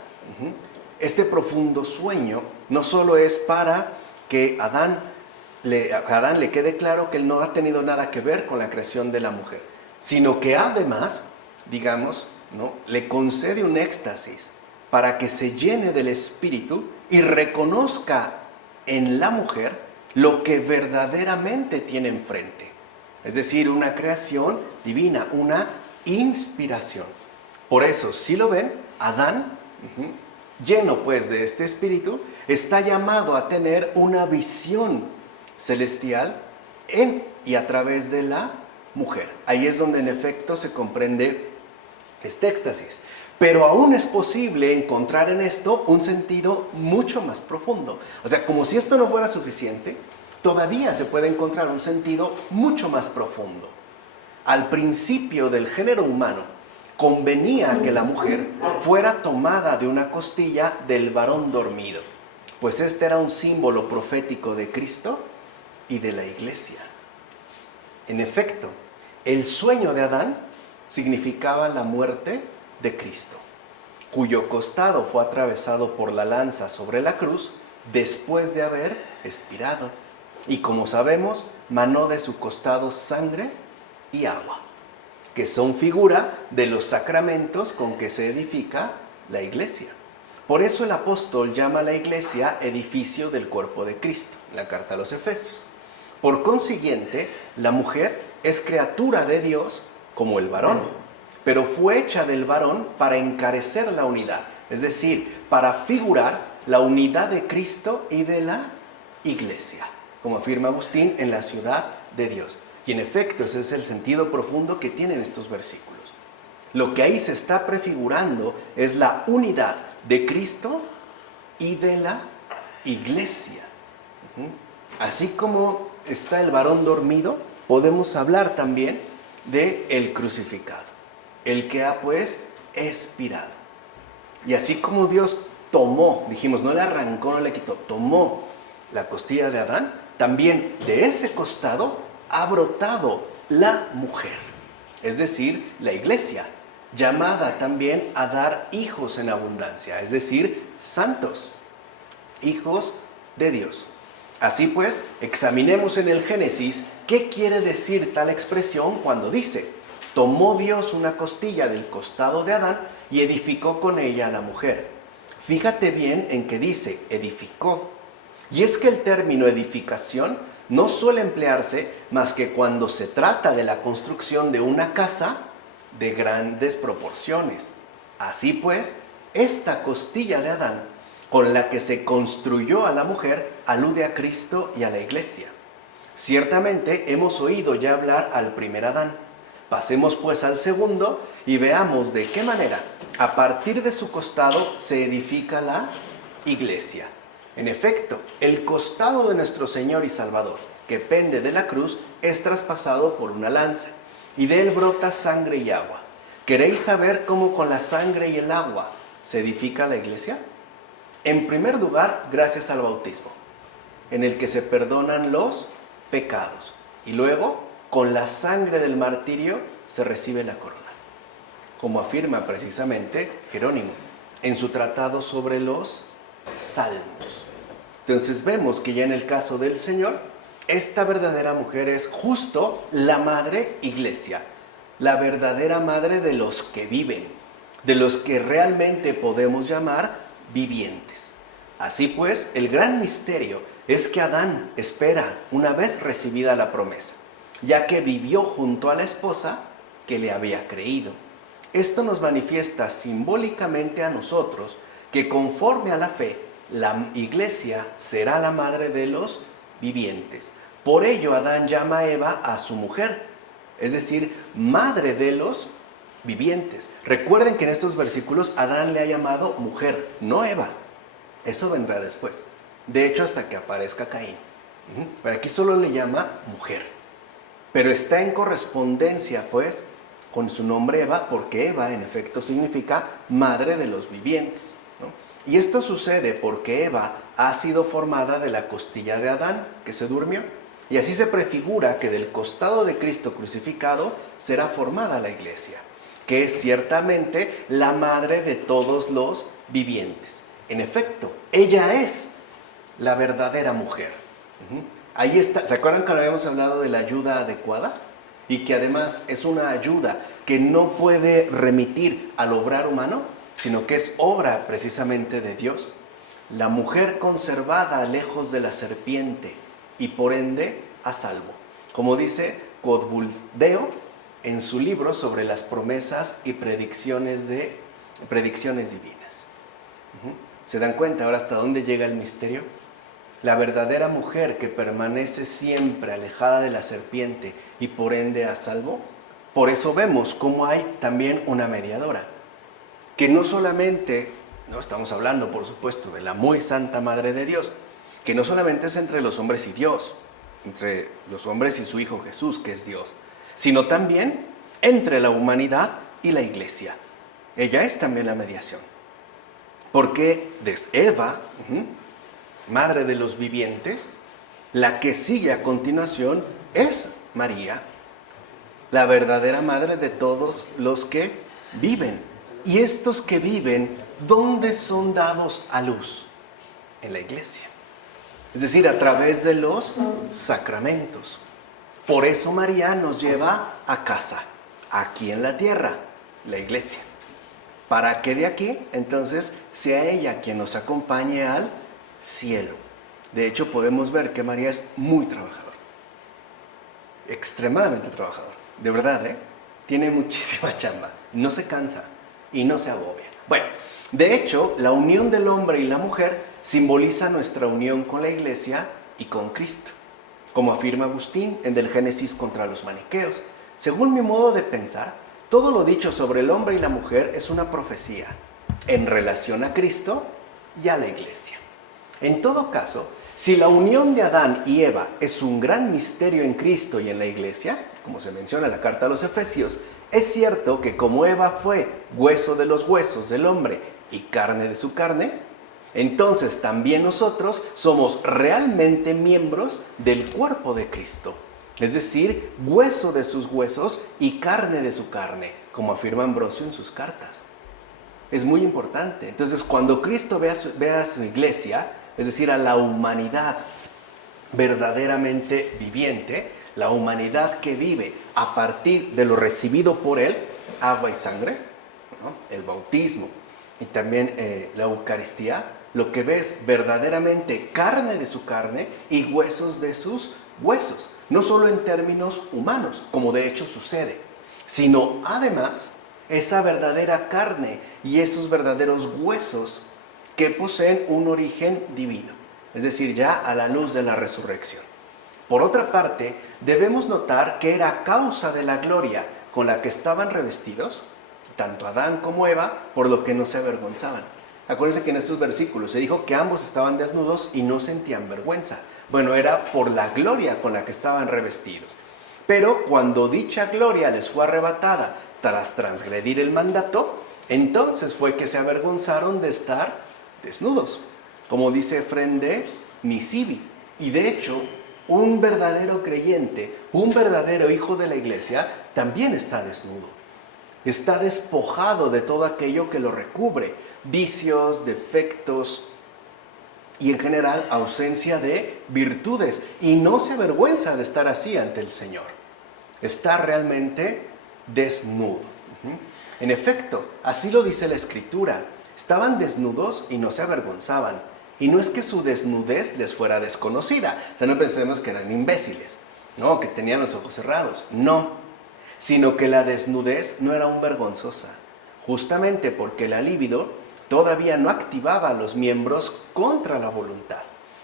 este profundo sueño no solo es para que a Adán le quede claro que él no ha tenido nada que ver con la creación de la mujer, sino que además, digamos, ¿no?, le concede un éxtasis para que se llene del Espíritu y reconozca en la mujer lo que verdaderamente tiene enfrente. Es decir, una creación divina, una inspiración. Por eso, si lo ven, Adán, lleno pues de este espíritu, está llamado a tener una visión celestial en y a través de la mujer. Ahí es donde en efecto se comprende este éxtasis. Pero aún es posible encontrar en esto un sentido mucho más profundo. O sea, como si esto no fuera suficiente, todavía se puede encontrar un sentido mucho más profundo. Al principio del género humano, convenía que la mujer fuera tomada de una costilla del varón dormido, pues este era un símbolo profético de Cristo y de la Iglesia. En efecto, el sueño de Adán significaba la muerte de Cristo, cuyo costado fue atravesado por la lanza sobre la cruz después de haber expirado. Y como sabemos, manó de su costado sangre y agua, que son figura de los sacramentos con que se edifica la iglesia. Por eso el apóstol llama a la iglesia edificio del cuerpo de Cristo, en la carta a los Efesios. Por consiguiente, la mujer es criatura de Dios como el varón, pero fue hecha del varón para encarecer la unidad, es decir, para figurar la unidad de Cristo y de la iglesia, como afirma Agustín en la ciudad de Dios. Y en efecto, ese es el sentido profundo que tienen estos versículos. Lo que ahí se está prefigurando es la unidad de Cristo y de la iglesia. Así como está el varón dormido, podemos hablar también de el crucificado, el que ha pues expirado. Y así como Dios tomó, dijimos, no le arrancó, no le quitó, tomó la costilla de Adán, también de ese costado ha brotado la mujer, es decir, la iglesia, llamada también a dar hijos en abundancia, es decir, santos, hijos de Dios. Así pues, examinemos en el Génesis qué quiere decir tal expresión cuando dice: tomó Dios una costilla del costado de Adán y edificó con ella a la mujer. Fíjate bien en que dice edificó. Y es que el término edificación no suele emplearse más que cuando se trata de la construcción de una casa de grandes proporciones. Así pues, esta costilla de Adán, con la que se construyó a la mujer, alude a Cristo y a la iglesia. Ciertamente hemos oído ya hablar al primer Adán. Pasemos pues al segundo y veamos de qué manera, a partir de su costado, se edifica la iglesia. En efecto, el costado de nuestro Señor y Salvador, que pende de la cruz, es traspasado por una lanza, y de él brota sangre y agua. ¿Queréis saber cómo con la sangre y el agua se edifica la iglesia? En primer lugar, gracias al bautismo, en el que se perdonan los pecados, y luego, con la sangre del martirio, se recibe la corona, como afirma precisamente Jerónimo en su tratado sobre los Salmos. Entonces vemos que ya en el caso del Señor, esta verdadera mujer es justo la madre iglesia, la verdadera madre de los que viven, de los que realmente podemos llamar vivientes. Así pues, el gran misterio es que Adán espera una vez recibida la promesa, ya que vivió junto a la esposa que le había creído. Esto nos manifiesta simbólicamente a nosotros que conforme a la fe, la iglesia será la madre de los vivientes. Por ello, Adán llama a Eva a su mujer, es decir, madre de los vivientes. Recuerden que en estos versículos Adán le ha llamado mujer, no Eva. Eso vendrá después. De hecho, hasta que aparezca Caín. Pero aquí solo le llama mujer. Pero está en correspondencia, pues, con su nombre Eva, porque Eva, en efecto, significa madre de los vivientes, ¿no? Y esto sucede porque Eva ha sido formada de la costilla de Adán, que se durmió. Y así se prefigura que del costado de Cristo crucificado será formada la iglesia, que es ciertamente la madre de todos los vivientes. En efecto, ella es la verdadera mujer. Ahí está. ¿Se acuerdan que habíamos hablado de la ayuda adecuada? Y que además es una ayuda que no puede remitir al obrar humano, sino que es obra precisamente de Dios. La mujer conservada lejos de la serpiente y por ende a salvo. Como dice Codbuldeo en su libro sobre las promesas y predicciones divinas. ¿Se dan cuenta ahora hasta dónde llega el misterio? La verdadera mujer que permanece siempre alejada de la serpiente y por ende a salvo. Por eso vemos cómo hay también una mediadora, que no solamente, no estamos hablando por supuesto de la muy santa Madre de Dios, que no solamente es entre los hombres y Dios, entre los hombres y su Hijo Jesús, que es Dios, sino también entre la humanidad y la iglesia. Ella es también la mediación. Porque es Eva, madre de los vivientes, la que sigue a continuación es María, la verdadera madre de todos los que viven. Y estos que viven, ¿dónde son dados a luz? En la iglesia. Es decir, a través de los sacramentos. Por eso María nos lleva a casa, aquí en la tierra, la iglesia. Para que de aquí, entonces, sea ella quien nos acompañe al cielo. De hecho, podemos ver que María es muy trabajadora. Extremadamente trabajadora. De verdad, tiene muchísima chamba. No se cansa y no se agobia. Bueno, de hecho, la unión del hombre y la mujer simboliza nuestra unión con la iglesia y con Cristo. Como afirma Agustín en Del Génesis contra los maniqueos. Según mi modo de pensar, todo lo dicho sobre el hombre y la mujer es una profecía en relación a Cristo y a la iglesia. En todo caso, si la unión de Adán y Eva es un gran misterio en Cristo y en la iglesia, como se menciona en la carta a los Efesios, es cierto que como Eva fue hueso de los huesos del hombre y carne de su carne, entonces también nosotros somos realmente miembros del cuerpo de Cristo. es decir, hueso de sus huesos y carne de su carne, como afirma Ambrosio en sus cartas. Es muy importante. Entonces, cuando Cristo ve a su iglesia, es decir, a la humanidad verdaderamente viviente, la humanidad que vive a partir de lo recibido por Él, agua y sangre, ¿no?, el bautismo y también la Eucaristía, lo que ve es verdaderamente carne de su carne y huesos de sus huesos. No solo en términos humanos, como de hecho sucede, sino además esa verdadera carne y esos verdaderos huesos que poseen un origen divino, es decir, ya a la luz de la resurrección. Por otra parte, debemos notar que era a causa de la gloria con la que estaban revestidos, tanto Adán como Eva, por lo que no se avergonzaban. Acuérdense que en estos versículos se dijo que ambos estaban desnudos y no sentían vergüenza. Bueno, era por la gloria con la que estaban revestidos. Pero cuando dicha gloria les fue arrebatada tras transgredir el mandato, entonces fue que se avergonzaron de estar desnudos, como dice Efrén de Nisibi. Y de hecho, un verdadero creyente, un verdadero hijo de la iglesia, también está desnudo. Está despojado de todo aquello que lo recubre, vicios, defectos y en general ausencia de virtudes. Y no se avergüenza de estar así ante el Señor. Está realmente desnudo. En efecto, así lo dice la Escritura. Estaban desnudos y no se avergonzaban. Y no es que su desnudez les fuera desconocida. O sea, no pensemos que eran imbéciles, no, que tenían los ojos cerrados. No, sino que la desnudez no era aún vergonzosa. Justamente porque la libido todavía no activaba los miembros contra la voluntad.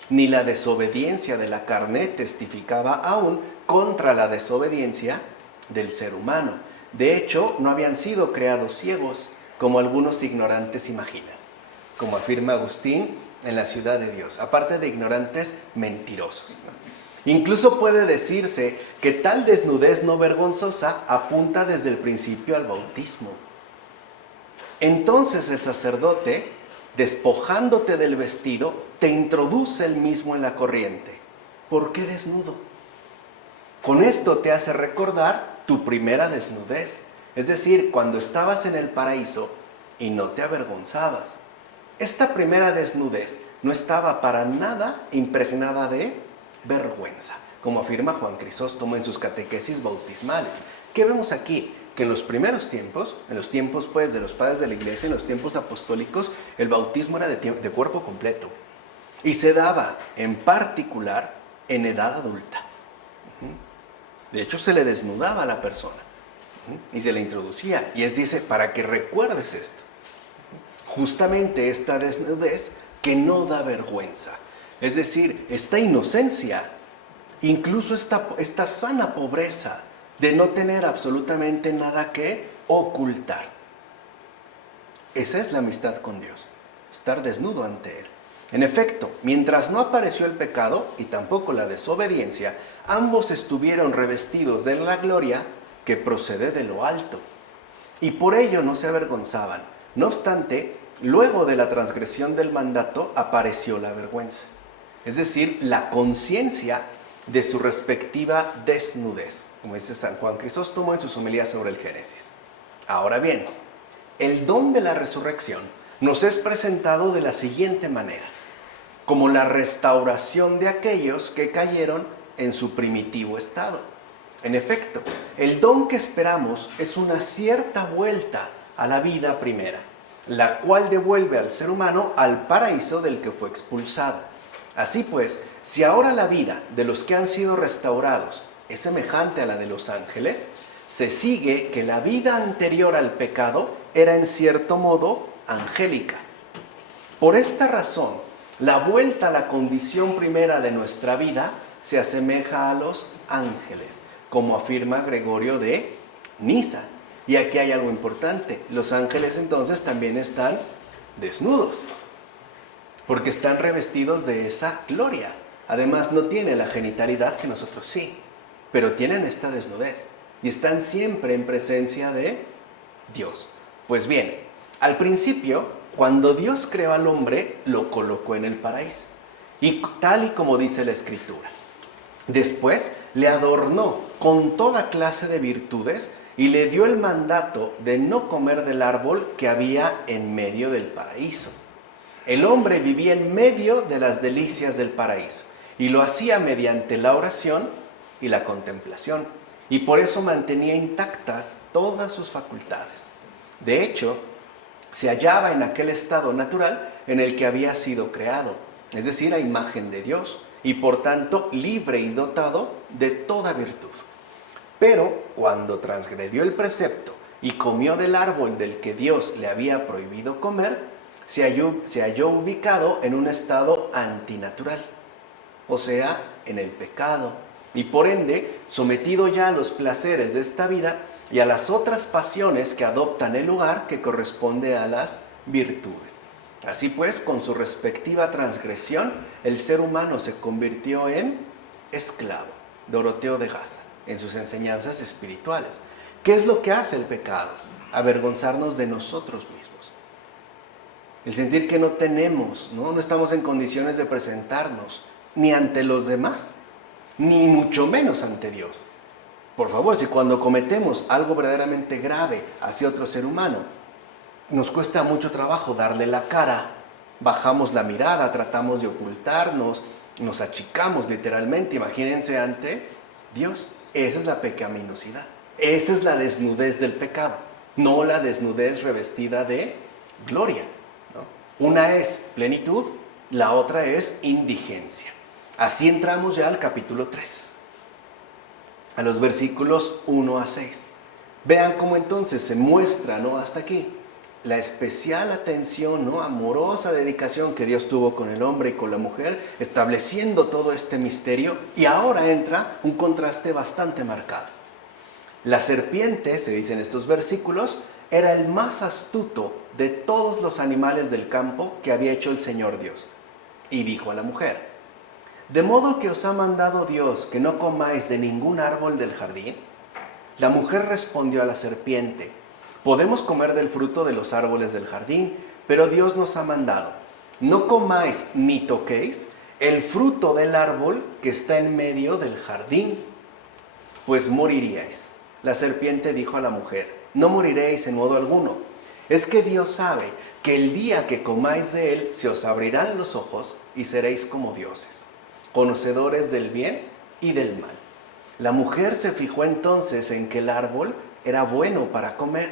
Ni la desobediencia de la carne testificaba aún contra la desobediencia del ser humano. De hecho, no habían sido creados ciegos, como algunos ignorantes imaginan, como afirma Agustín en La Ciudad de Dios, aparte de ignorantes mentirosos. Incluso puede decirse que tal desnudez no vergonzosa apunta desde el principio al bautismo. Entonces el sacerdote, despojándote del vestido, te introduce él mismo en la corriente. ¿Por qué desnudo? Con esto te hace recordar tu primera desnudez, es decir, cuando estabas en el paraíso y no te avergonzabas. Esta primera desnudez no estaba para nada impregnada de vergüenza, como afirma Juan Crisóstomo en sus catequesis bautismales. ¿Qué vemos aquí? Que en los primeros tiempos, en los tiempos pues de los padres de la iglesia, en los tiempos apostólicos, el bautismo era de cuerpo completo y se daba en particular en edad adulta. De hecho, se le desnudaba a la persona y se le introducía. Y dice, para que recuerdes esto. Justamente esta desnudez que no da vergüenza. Es decir, esta inocencia, incluso esta sana pobreza de no tener absolutamente nada que ocultar. Esa es la amistad con Dios, estar desnudo ante Él. En efecto, mientras no apareció el pecado y tampoco la desobediencia, ambos estuvieron revestidos de la gloria que procede de lo alto. Y por ello no se avergonzaban. No obstante, luego de la transgresión del mandato apareció la vergüenza. Es decir, la conciencia de su respectiva desnudez, como dice San Juan Crisóstomo en sus homilías sobre el Génesis. Ahora bien, el don de la resurrección nos es presentado de la siguiente manera, como la restauración de aquellos que cayeron en su primitivo estado. En efecto, el don que esperamos es una cierta vuelta a la vida primera, la cual devuelve al ser humano al paraíso del que fue expulsado. Así pues, si ahora la vida de los que han sido restaurados es semejante a la de los ángeles, se sigue que la vida anterior al pecado era en cierto modo angélica. Por esta razón, la vuelta a la condición primera de nuestra vida se asemeja a los ángeles, como afirma Gregorio de Niza. Y aquí hay algo importante, los ángeles entonces también están desnudos, porque están revestidos de esa gloria. Además no tienen la genitalidad que nosotros sí, pero tienen esta desnudez y están siempre en presencia de Dios. Pues bien, al principio, cuando Dios creó al hombre, lo colocó en el paraíso. Y tal y como dice la Escritura, Después le adornó con toda clase de virtudes y le dio el mandato de no comer del árbol que había en medio del paraíso. El hombre vivía en medio de las delicias del paraíso y lo hacía mediante la oración y la contemplación, y por eso mantenía intactas todas sus facultades. De hecho, se hallaba en aquel estado natural en el que había sido creado, es decir, a imagen de Dios, y por tanto libre y dotado de toda virtud. Pero cuando transgredió el precepto y comió del árbol del que Dios le había prohibido comer, se halló ubicado en un estado antinatural, o sea, en el pecado, y por ende sometido ya a los placeres de esta vida y a las otras pasiones que adoptan el lugar que corresponde a las virtudes. Así pues, con su respectiva transgresión, el ser humano se convirtió en esclavo. Doroteo de Gaza, en sus enseñanzas espirituales. ¿Qué es lo que hace el pecado? Avergonzarnos de nosotros mismos. El sentir que no tenemos, no estamos en condiciones de presentarnos ni ante los demás, ni mucho menos ante Dios. Por favor, si cuando cometemos algo verdaderamente grave hacia otro ser humano, nos cuesta mucho trabajo darle la cara, bajamos la mirada, tratamos de ocultarnos, nos achicamos literalmente, imagínense ante Dios. Esa es la pecaminosidad, esa es la desnudez del pecado, no la desnudez revestida de gloria, ¿no? Una es plenitud, la otra es indigencia. Así entramos ya al capítulo 3, a los versículos 1 a 6. Vean cómo entonces se muestra, ¿no?, hasta aquí, la especial atención, ¿no?, amorosa dedicación que Dios tuvo con el hombre y con la mujer, estableciendo todo este misterio, y ahora entra un contraste bastante marcado. La serpiente, se dice en estos versículos, era el más astuto de todos los animales del campo que había hecho el Señor Dios, y dijo a la mujer: ¿de modo que os ha mandado Dios que no comáis de ningún árbol del jardín? La mujer respondió a la serpiente: podemos comer del fruto de los árboles del jardín, pero Dios nos ha mandado: no comáis ni toquéis el fruto del árbol que está en medio del jardín, pues moriríais. La serpiente dijo a la mujer: no moriréis en modo alguno. Es que Dios sabe que el día que comáis de él se os abrirán los ojos y seréis como dioses, conocedores del bien y del mal. La mujer se fijó entonces en que el árbol era bueno para comer,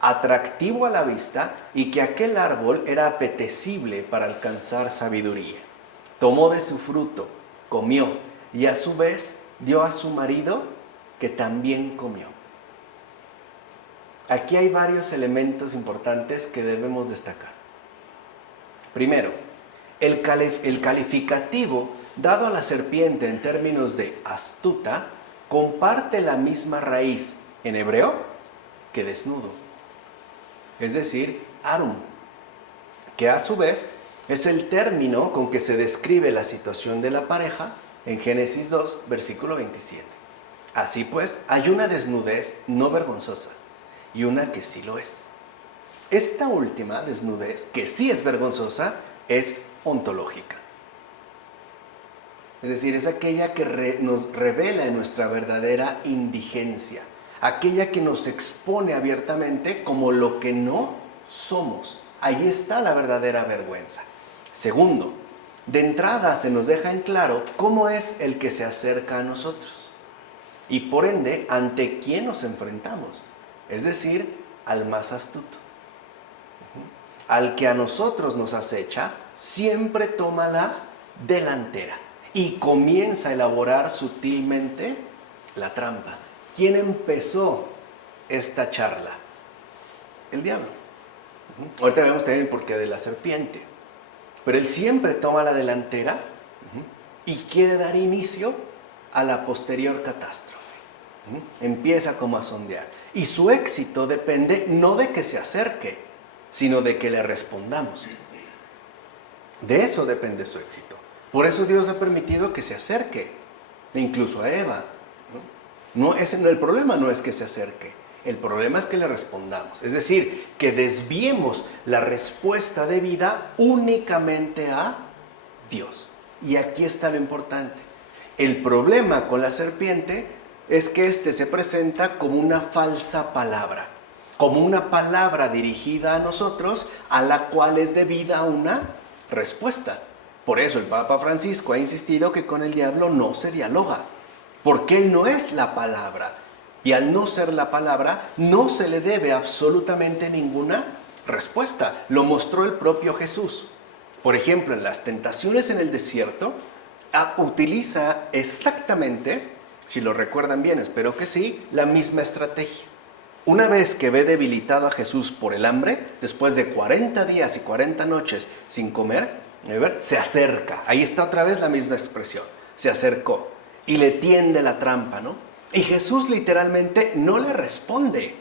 atractivo a la vista, y que aquel árbol era apetecible para alcanzar sabiduría. Tomó de su fruto, comió, y a su vez dio a su marido, que también comió. Aquí hay varios elementos importantes que debemos destacar. Primero, el calificativo dado a la serpiente en términos de astuta comparte la misma raíz en hebreo que desnudo, es decir, arum, que a su vez es el término con que se describe la situación de la pareja en Génesis 2, versículo 27. Así pues, hay una desnudez no vergonzosa y una que sí lo es. Esta última desnudez, que sí es vergonzosa, es ontológica. Es decir, es aquella que nos revela en nuestra verdadera indigencia, aquella que nos expone abiertamente como lo que no somos. Ahí está la verdadera vergüenza. Segundo, de entrada se nos deja en claro cómo es el que se acerca a nosotros y por ende ante quién nos enfrentamos, es decir, al más astuto. Al que a nosotros nos acecha, siempre toma la delantera y comienza a elaborar sutilmente la trampa. ¿Quién empezó esta charla? El diablo. Ahorita vemos también por qué de la serpiente. Pero él siempre toma la delantera y quiere dar inicio a la posterior catástrofe. Empieza como a sondear. Y su éxito depende no de que se acerque, sino de que le respondamos. De eso depende su éxito. Por eso Dios ha permitido que se acerque, incluso a Eva. El problema no es que se acerque, el problema es que le respondamos. Es decir, que desviemos la respuesta de vida únicamente a Dios. Y aquí está lo importante. El problema con la serpiente es que éste se presenta como una falsa palabra, como una palabra dirigida a nosotros a la cual es debida una respuesta. Por eso el Papa Francisco ha insistido que con el diablo no se dialoga, porque él no es la palabra. Y al no ser la palabra, no se le debe absolutamente ninguna respuesta. Lo mostró el propio Jesús. Por ejemplo, en las tentaciones en el desierto, utiliza exactamente, si lo recuerdan bien, espero que sí, la misma estrategia. Una vez que ve debilitado a Jesús por el hambre, después de 40 días y 40 noches sin comer, se acerca. Ahí está otra vez la misma expresión. Se acercó y le tiende la trampa, ¿no? Y Jesús literalmente no le responde.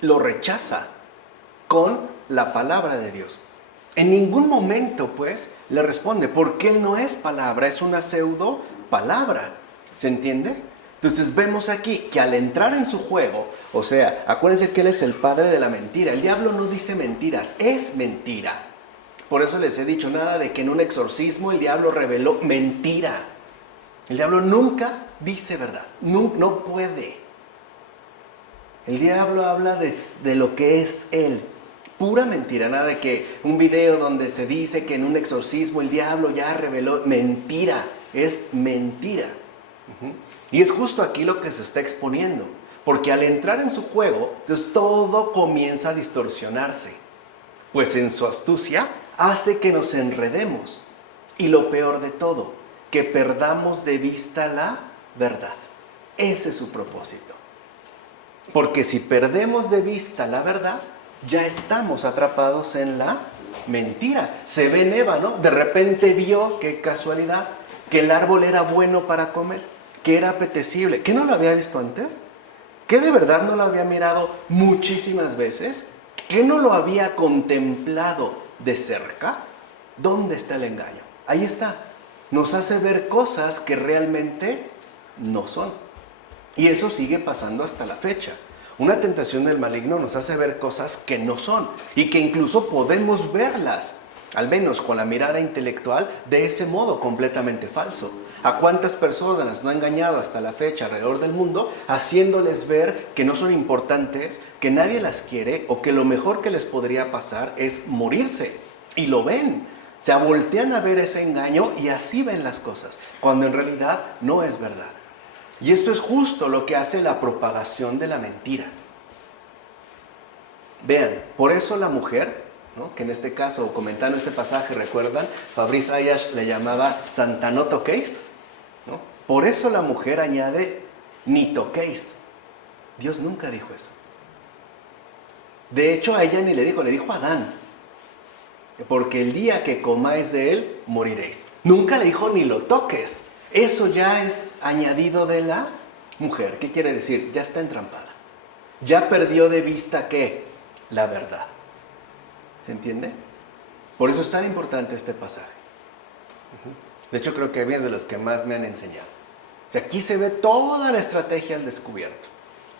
Lo rechaza con la palabra de Dios. En ningún momento, pues, le responde, porque él no es palabra, es una pseudo palabra. ¿Se entiende? Entonces vemos aquí que al entrar en su juego, o sea, acuérdense que él es el padre de la mentira. El diablo no dice mentiras, es mentira. Por eso les he dicho nada de que en un exorcismo el diablo reveló mentira. El diablo nunca dice verdad, no puede. El diablo habla de lo que es él. Pura mentira, nada de que un video donde se dice que en un exorcismo el diablo ya reveló. Mentira, es mentira. Y es justo aquí lo que se está exponiendo, porque al entrar en su juego, pues todo comienza a distorsionarse, pues en su astucia hace que nos enredemos y lo peor de todo, que perdamos de vista la verdad. Ese es su propósito, porque si perdemos de vista la verdad, ya estamos atrapados en la mentira. Se ve en Eva, ¿no? De repente vio, qué casualidad, que el árbol era bueno para comer, que era apetecible. ¿Qué no lo había visto antes? ¿Que de verdad no lo había mirado muchísimas veces? ¿Que no lo había contemplado de cerca? ¿Dónde está el engaño? Ahí está. Nos hace ver cosas que realmente no son. Y eso sigue pasando hasta la fecha. Una tentación del maligno nos hace ver cosas que no son y que incluso podemos verlas, al menos con la mirada intelectual, de ese modo completamente falso. ¿A cuántas personas no ha engañado hasta la fecha alrededor del mundo, haciéndoles ver que no son importantes, que nadie las quiere o que lo mejor que les podría pasar es morirse? Y lo ven, se voltean a ver ese engaño y así ven las cosas, cuando en realidad no es verdad. Y esto es justo lo que hace la propagación de la mentira. Vean, por eso la mujer, ¿no?, que en este caso, comentando este pasaje, recuerdan, Fabrice Ayash le llamaba Santa no toquéis, ¿no? Por eso la mujer añade ni toquéis. Dios nunca dijo eso. De hecho, a ella ni le dijo a Adán, porque el día que comáis de él, moriréis. Nunca le dijo ni lo toques. Eso ya es añadido de la mujer. ¿Qué quiere decir? Ya está entrampada. Ya perdió de vista, ¿qué? La verdad. ¿Se entiende? Por eso es tan importante este pasaje. De hecho, creo que a mí es de los que más me han enseñado. O sea, aquí se ve toda la estrategia al descubierto.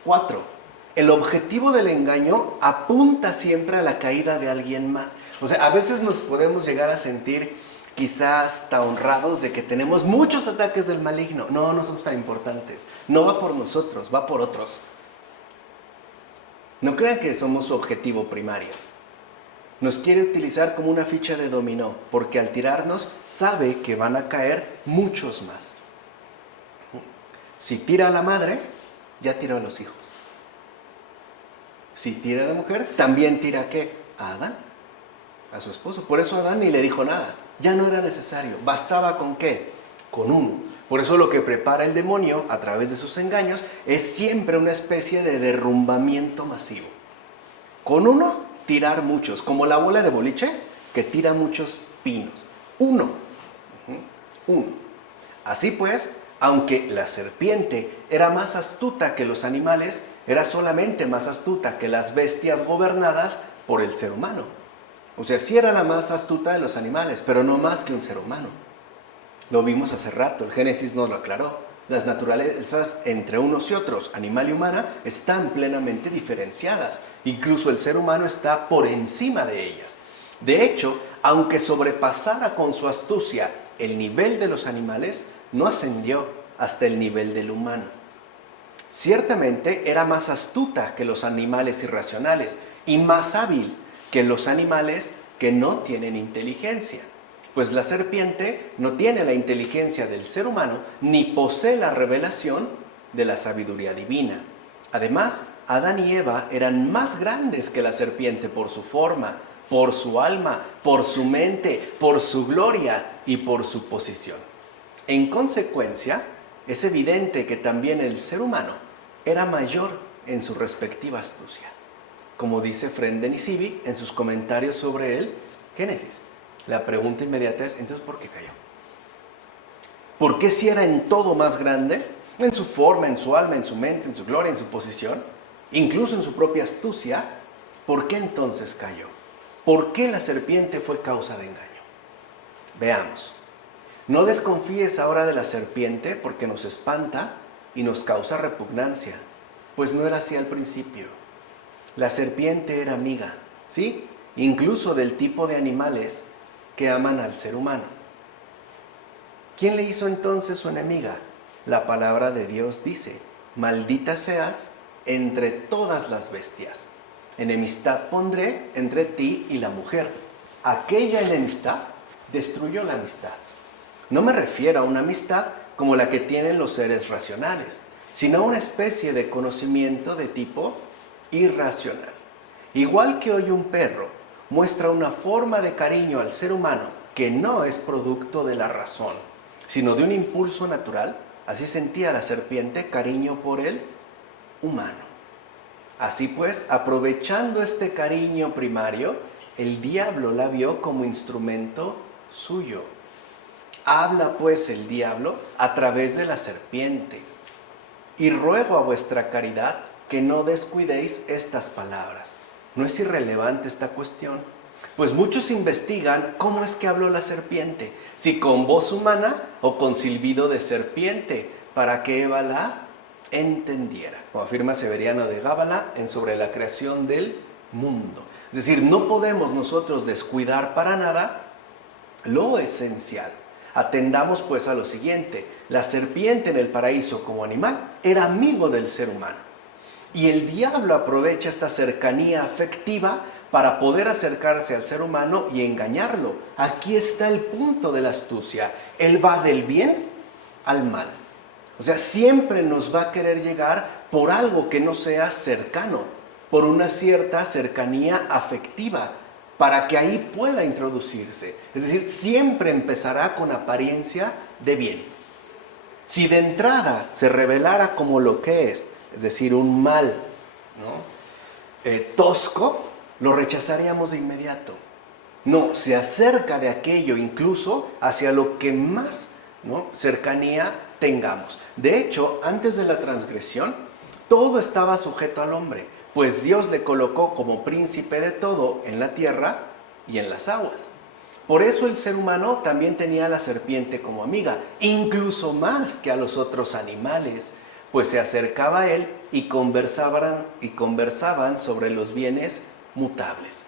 4. El objetivo del engaño apunta siempre a la caída de alguien más. O sea, a veces nos podemos llegar a sentir quizás hasta honrados de que tenemos muchos ataques del maligno. No, no somos tan importantes. No va por nosotros, va por otros. No crean que somos su objetivo primario. Nos quiere utilizar como una ficha de dominó, porque al tirarnos sabe que van a caer muchos más. Si tira a la madre, ya tiró a los hijos. Si tira a la mujer, también tira ¿a qué? A Adán, a su esposo. Por eso Adán ni le dijo nada. Ya no era necesario. Bastaba ¿con qué? Con uno. Por eso lo que prepara el demonio a través de sus engaños es siempre una especie de derrumbamiento masivo. Con uno, tirar muchos. Como la bola de boliche que tira muchos pinos. Uno. Así pues, aunque la serpiente era más astuta que los animales, era solamente más astuta que las bestias gobernadas por el ser humano. O sea, sí era la más astuta de los animales, pero no más que un ser humano. Lo vimos hace rato, el Génesis nos lo aclaró. Las naturalezas entre unos y otros, animal y humana, están plenamente diferenciadas. Incluso el ser humano está por encima de ellas. De hecho, aunque sobrepasara con su astucia el nivel de los animales, no ascendió hasta el nivel del humano. Ciertamente era más astuta que los animales irracionales y más hábil que los animales que no tienen inteligencia. Pues la serpiente no tiene la inteligencia del ser humano ni posee la revelación de la sabiduría divina. Además, Adán y Eva eran más grandes que la serpiente por su forma, por su alma, por su mente, por su gloria y por su posición. En consecuencia, es evidente que también el ser humano era mayor en su respectiva astucia, como dice Fren Denisivi en sus comentarios sobre el Génesis. La pregunta inmediata es, entonces, ¿por qué cayó? ¿Por qué si era en todo más grande? En su forma, en su alma, en su mente, en su gloria, en su posición, incluso en su propia astucia. ¿Por qué entonces cayó? ¿Por qué la serpiente fue causa de engaño? Veamos. No desconfíes ahora de la serpiente porque nos espanta y nos causa repugnancia, pues no era así al principio. La serpiente era amiga, ¿sí? Incluso del tipo de animales que aman al ser humano. ¿Quién le hizo entonces su enemiga? La palabra de Dios dice, maldita seas entre todas las bestias. Enemistad pondré entre ti y la mujer. Aquella enemistad destruyó la amistad. No me refiero a una amistad como la que tienen los seres racionales, sino a una especie de conocimiento de tipo irracional. Igual que hoy un perro muestra una forma de cariño al ser humano que no es producto de la razón, sino de un impulso natural, así sentía la serpiente cariño por el humano. Así pues, aprovechando este cariño primario, el diablo la vio como instrumento suyo. Habla pues el diablo a través de la serpiente. Y ruego a vuestra caridad que no descuidéis estas palabras. No es irrelevante esta cuestión, pues muchos investigan cómo es que habló la serpiente, si con voz humana o con silbido de serpiente, para que Eva la entendiera, como afirma Severiano de Gábala en Sobre la creación del mundo. Es decir, no podemos nosotros descuidar para nada lo esencial. Atendamos pues a lo siguiente: la serpiente en el paraíso como animal era amigo del ser humano. Y el diablo aprovecha esta cercanía afectiva para poder acercarse al ser humano y engañarlo. Aquí está el punto de la astucia. Él va del bien al mal. O sea, siempre nos va a querer llegar por algo que no sea cercano, por una cierta cercanía afectiva, para que ahí pueda introducirse. Es decir, siempre empezará con apariencia de bien. Si de entrada se revelara como lo que es decir, un mal, ¿no? Tosco, lo rechazaríamos de inmediato. No, se acerca de aquello incluso hacia lo que más, ¿no?, cercanía tengamos. De hecho, antes de la transgresión, todo estaba sujeto al hombre, pues Dios le colocó como príncipe de todo en la tierra y en las aguas. Por eso el ser humano también tenía a la serpiente como amiga, incluso más que a los otros animales, pues se acercaba a él y conversaban sobre los bienes mutables.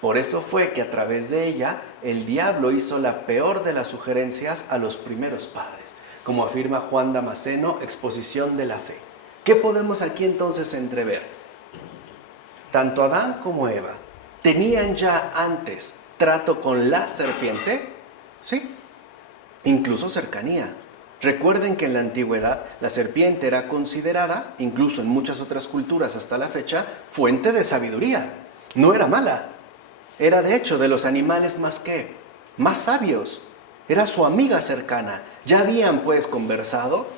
Por eso fue que a través de ella el diablo hizo la peor de las sugerencias a los primeros padres, como afirma Juan Damasceno, Exposición de la Fe. ¿Qué podemos aquí entonces entrever? Tanto Adán como Eva tenían ya antes trato con la serpiente, ¿sí? Incluso cercanía. Recuerden que en la antigüedad la serpiente era considerada, incluso en muchas otras culturas hasta la fecha, fuente de sabiduría. No era mala. Era de hecho de los animales más sabios. Era su amiga cercana. Ya habían pues conversado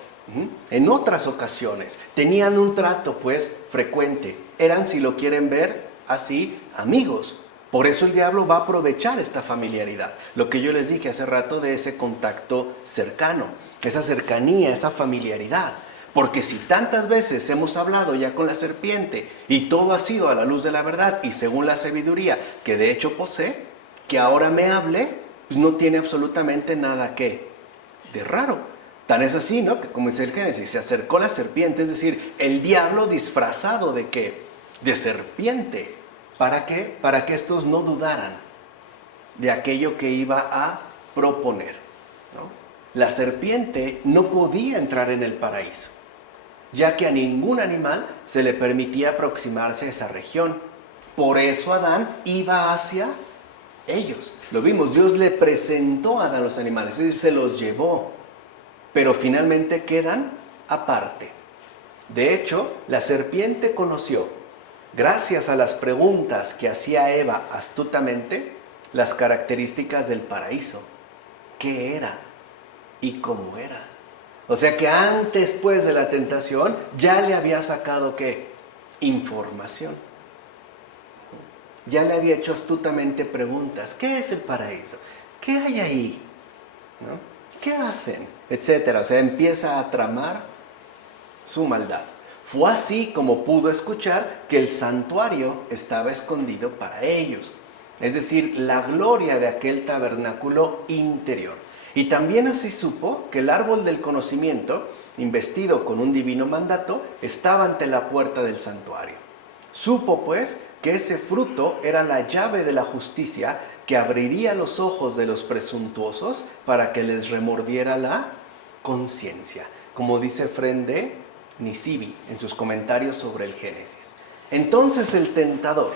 en otras ocasiones. Tenían un trato pues frecuente. Eran, si lo quieren ver así, amigos. Por eso el diablo va a aprovechar esta familiaridad. Lo que yo les dije hace rato de ese contacto cercano. Esa cercanía, esa familiaridad. Porque si tantas veces hemos hablado ya con la serpiente y todo ha sido a la luz de la verdad y según la sabiduría que de hecho posee, que ahora me hable, pues no tiene absolutamente nada que de raro. Tan es así, ¿no?, que como dice el Génesis, se acercó la serpiente, es decir, el diablo disfrazado ¿de qué? De serpiente. ¿Para qué? Para que estos no dudaran de aquello que iba a proponer, ¿no? La serpiente no podía entrar en el paraíso, ya que a ningún animal se le permitía aproximarse a esa región. Por eso Adán iba hacia ellos. Lo vimos, Dios le presentó a Adán los animales, es decir, se los llevó, pero finalmente quedan aparte. De hecho, la serpiente conoció, gracias a las preguntas que hacía Eva astutamente, las características del paraíso. ¿Qué era? ¿Y cómo era? O sea que antes, pues, de la tentación, ya le había sacado, ¿qué? Información. Ya le había hecho astutamente preguntas. ¿Qué es el paraíso? ¿Qué hay ahí? ¿No? ¿Qué hacen? Etcétera. O sea, empieza a tramar su maldad. Fue así como pudo escuchar que el santuario estaba escondido para ellos. Es decir, la gloria de aquel tabernáculo interior. Y también así supo que el árbol del conocimiento, investido con un divino mandato, estaba ante la puerta del santuario. Supo, pues, que ese fruto era la llave de la justicia que abriría los ojos de los presuntuosos para que les remordiera la conciencia, como dice Efrén de Nisibi en sus comentarios sobre el Génesis. Entonces el tentador,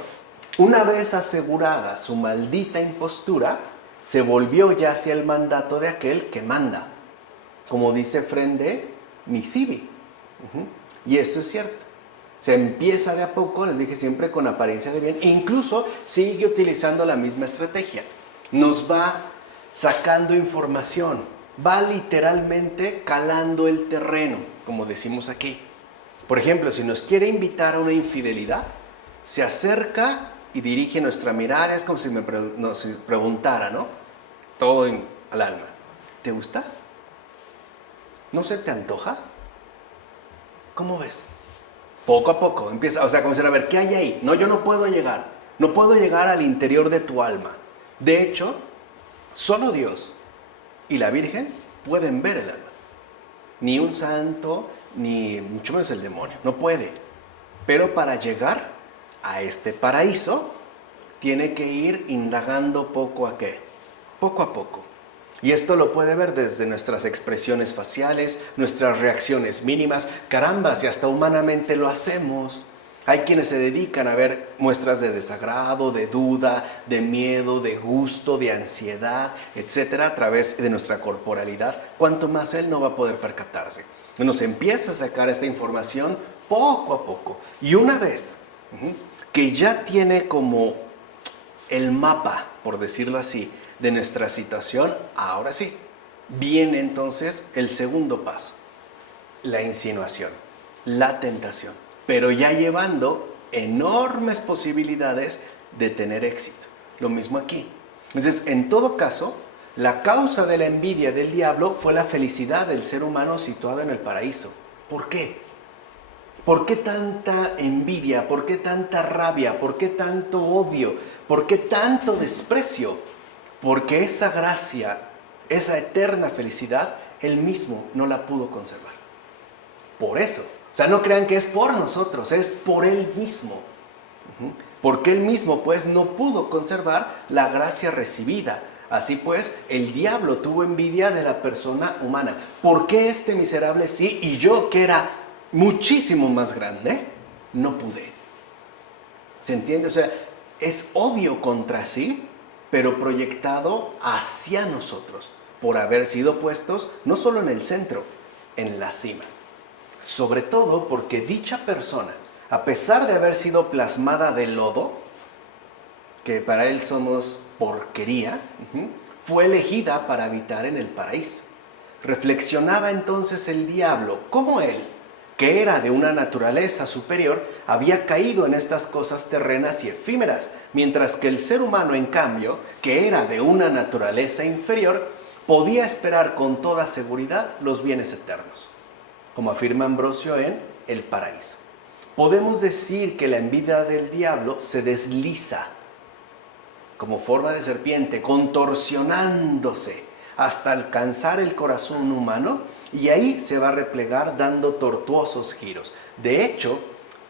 una vez asegurada su maldita impostura, se volvió ya hacia el mandato de aquel que manda, como dice Efrén de Nisibi. Y esto es cierto. Se empieza de a poco, les dije siempre, con apariencia de bien, e incluso sigue utilizando la misma estrategia. Nos va sacando información, va literalmente calando el terreno, como decimos aquí. Por ejemplo, si nos quiere invitar a una infidelidad, se acerca y dirige nuestra mirada, es como si nos preguntara, ¿no? Todo al alma. ¿Te gusta? ¿No se te antoja? ¿Cómo ves? Poco a poco empieza, o sea, como decir, a ver, ¿qué hay ahí? No, yo no puedo llegar al interior de tu alma. De hecho, solo Dios y la Virgen pueden ver el alma. Ni un santo, ni mucho menos el demonio, no puede. Pero para llegar a este paraíso, tiene que ir indagando poco a poco. Y esto lo puede ver desde nuestras expresiones faciales, nuestras reacciones mínimas. Caramba, si hasta humanamente lo hacemos. Hay quienes se dedican a ver muestras de desagrado, de duda, de miedo, de gusto, de ansiedad, etcétera, a través de nuestra corporalidad. Cuanto más él no va a poder percatarse. Nos empieza a sacar esta información poco a poco. Y una vez que ya tiene como el mapa, por decirlo así, de nuestra situación, ahora sí, viene entonces el segundo paso, la insinuación, la tentación, pero ya llevando enormes posibilidades de tener éxito. Lo mismo aquí. Entonces, en todo caso, la causa de la envidia del diablo fue la felicidad del ser humano situado en el paraíso. ¿Por qué? ¿Por qué tanta envidia? ¿Por qué tanta rabia? ¿Por qué tanto odio? ¿Por qué tanto desprecio? Porque esa gracia, esa eterna felicidad, él mismo no la pudo conservar. Por eso. O sea, no crean que es por nosotros, es por él mismo. Porque él mismo, pues, no pudo conservar la gracia recibida. Así pues, el diablo tuvo envidia de la persona humana. ¿Por qué este miserable sí y yo, que era muchísimo más grande, no pude? ¿Se entiende? O sea, es odio contra sí, pero proyectado hacia nosotros, por haber sido puestos no solo en el centro, en la cima. Sobre todo porque dicha persona, a pesar de haber sido plasmada de lodo, que para él somos porquería, fue elegida para habitar en el paraíso. Reflexionaba entonces el diablo cómo él, que era de una naturaleza superior, había caído en estas cosas terrenas y efímeras, mientras que el ser humano, en cambio, que era de una naturaleza inferior, podía esperar con toda seguridad los bienes eternos, como afirma Ambrosio en El Paraíso. Podemos decir que la envidia del diablo se desliza como forma de serpiente, contorsionándose hasta alcanzar el corazón humano, y ahí se va a replegar dando tortuosos giros. De hecho,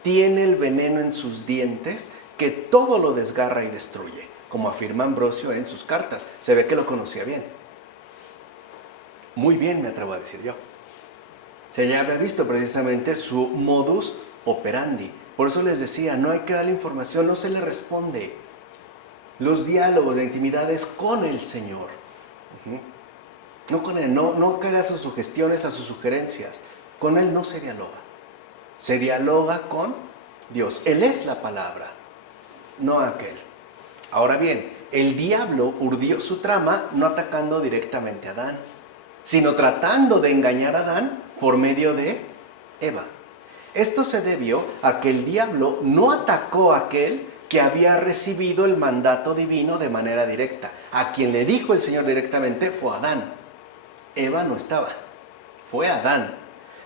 tiene el veneno en sus dientes que todo lo desgarra y destruye, como afirma Ambrosio en sus cartas. Se ve que lo conocía bien. Muy bien, me atrevo a decir yo. Se ya había visto precisamente su modus operandi. Por eso les decía, no hay que darle información, no se le responde. Los diálogos de intimidad es con el Señor. No con Él, no cae a sus sugestiones, a sus sugerencias. Con Él no se dialoga. Se dialoga con Dios. Él es la palabra, no aquel. Ahora bien, el diablo urdió su trama no atacando directamente a Adán, sino tratando de engañar a Adán por medio de Eva. Esto se debió a que el diablo no atacó a aquel que había recibido el mandato divino de manera directa. A quien le dijo el Señor directamente fue a Adán. Eva no estaba, fue Adán.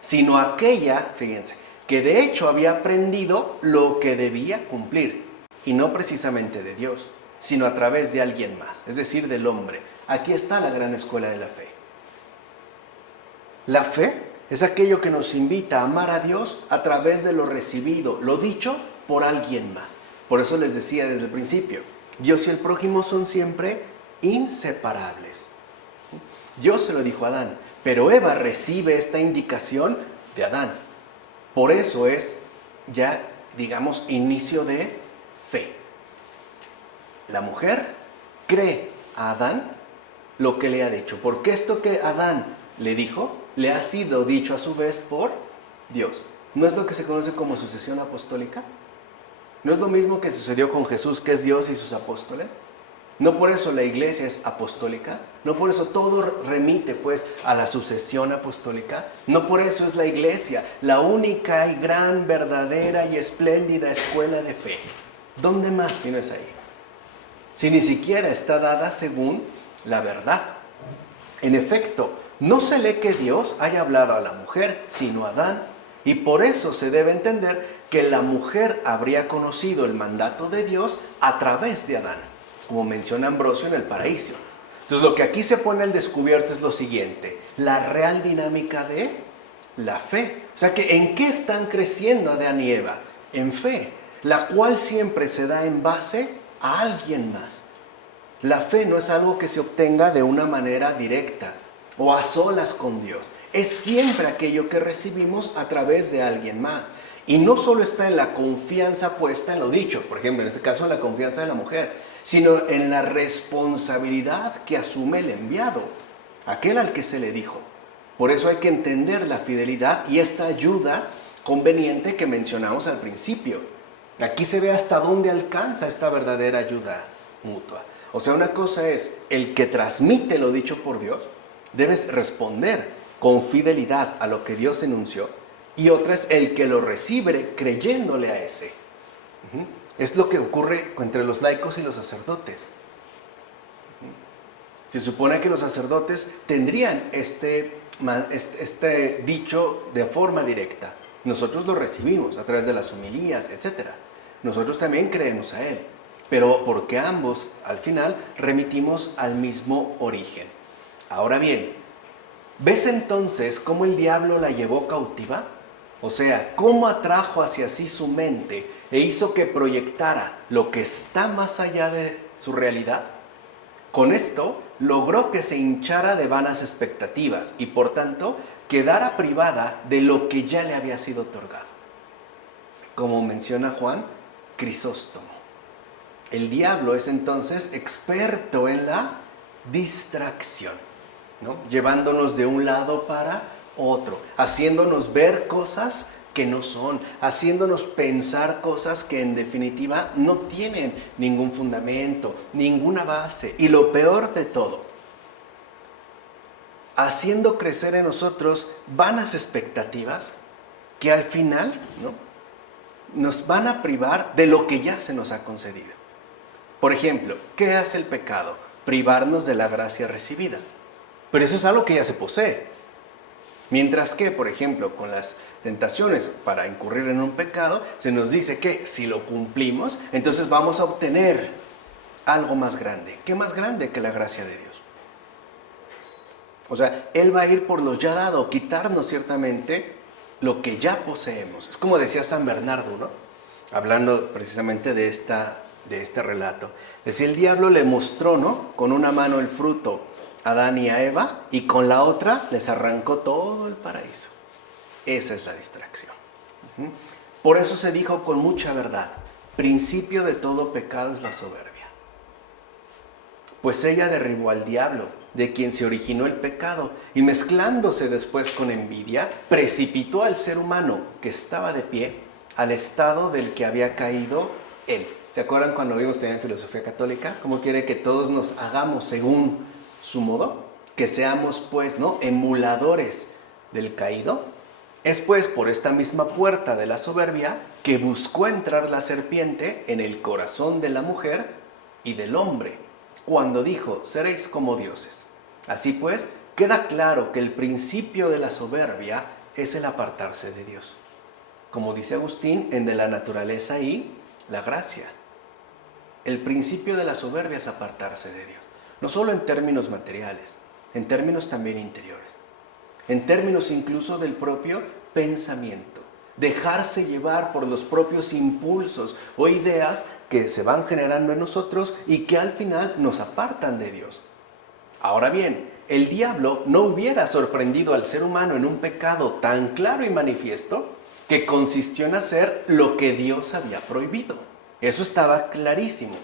Sino aquella, fíjense, que de hecho había aprendido lo que debía cumplir. Y no precisamente de Dios, sino a través de alguien más, es decir, del hombre. Aquí está la gran escuela de la fe. La fe es aquello que nos invita a amar a Dios a través de lo recibido, lo dicho por alguien más. Por eso les decía desde el principio, Dios y el prójimo son siempre inseparables. Dios se lo dijo a Adán, pero Eva recibe esta indicación de Adán. Por eso es ya, digamos, inicio de fe. La mujer cree a Adán lo que le ha dicho, porque esto que Adán le dijo, le ha sido dicho a su vez por Dios. ¿No es lo que se conoce como sucesión apostólica? ¿No es lo mismo que sucedió con Jesús, que es Dios y sus apóstoles? ¿No por eso la iglesia es apostólica? ¿No por eso todo remite pues a la sucesión apostólica? ¿No por eso es la iglesia la única y gran, verdadera y espléndida escuela de fe? ¿Dónde más si no es ahí? Si ni siquiera está dada según la verdad. En efecto, no se lee que Dios haya hablado a la mujer, sino a Adán. Y por eso se debe entender que la mujer habría conocido el mandato de Dios a través de Adán, como menciona Ambrosio en el Paraíso. Entonces lo que aquí se pone al descubierto es lo siguiente, la real dinámica de la fe. O sea que ¿en qué están creciendo Adán y Eva? En fe, la cual siempre se da en base a alguien más. La fe no es algo que se obtenga de una manera directa o a solas con Dios. Es siempre aquello que recibimos a través de alguien más. Y no solo está en la confianza puesta en lo dicho, por ejemplo, en este caso en la confianza de la mujer, sino en la responsabilidad que asume el enviado, aquel al que se le dijo. Por eso hay que entender la fidelidad y esta ayuda conveniente que mencionamos al principio. Aquí se ve hasta dónde alcanza esta verdadera ayuda mutua. O sea, una cosa es el que transmite lo dicho por Dios, debes responder con fidelidad a lo que Dios enunció, y otra es el que lo recibe creyéndole a ese. Es lo que ocurre entre los laicos y los sacerdotes. Se supone que los sacerdotes tendrían este dicho de forma directa. Nosotros lo recibimos a través de las homilías, etc. Nosotros también creemos a Él, pero porque ambos al final remitimos al mismo origen. Ahora bien, ¿ves entonces cómo el diablo la llevó cautiva? O sea, cómo atrajo hacia sí su mente e hizo que proyectara lo que está más allá de su realidad. Con esto logró que se hinchara de vanas expectativas y por tanto quedara privada de lo que ya le había sido otorgado. Como menciona Juan Crisóstomo, el diablo es entonces experto en la distracción, ¿no? Llevándonos de un lado para otro, haciéndonos ver cosas que no son, haciéndonos pensar cosas que en definitiva no tienen ningún fundamento, ninguna base, y lo peor de todo, haciendo crecer en nosotros vanas expectativas que al final, ¿no?, nos van a privar de lo que ya se nos ha concedido. Por ejemplo, ¿qué hace el pecado? Privarnos de la gracia recibida. Pero eso es algo que ya se posee. Mientras que, por ejemplo, con las tentaciones para incurrir en un pecado, se nos dice que si lo cumplimos, entonces vamos a obtener algo más grande. ¿Qué más grande que la gracia de Dios? O sea, Él va a ir por lo ya dado, quitarnos ciertamente lo que ya poseemos. Es como decía San Bernardo, ¿no?, hablando precisamente de este relato. Decía, el diablo le mostró, ¿no?, con una mano el fruto a Adán y a Eva, y con la otra les arrancó todo el paraíso. Esa es la distracción. Por eso se dijo con mucha verdad, principio de todo pecado es la soberbia. Pues ella derribó al diablo, de quien se originó el pecado, y mezclándose después con envidia, precipitó al ser humano que estaba de pie al estado del que había caído él. ¿Se acuerdan cuando vimos también en filosofía católica? ¿Cómo quiere que todos nos hagamos según su modo? Que seamos pues, ¿no?, emuladores del caído. Es pues por esta misma puerta de la soberbia que buscó entrar la serpiente en el corazón de la mujer y del hombre, cuando dijo, seréis como dioses. Así pues, queda claro que el principio de la soberbia es el apartarse de Dios. Como dice Agustín, en De la naturaleza y la gracia. El principio de la soberbia es apartarse de Dios. No solo en términos materiales, en términos también interiores. En términos incluso del propio pensamiento. Dejarse llevar por los propios impulsos o ideas que se van generando en nosotros y que al final nos apartan de Dios. Ahora bien, el diablo no hubiera sorprendido al ser humano en un pecado tan claro y manifiesto que consistió en hacer lo que Dios había prohibido. Eso estaba clarísimo.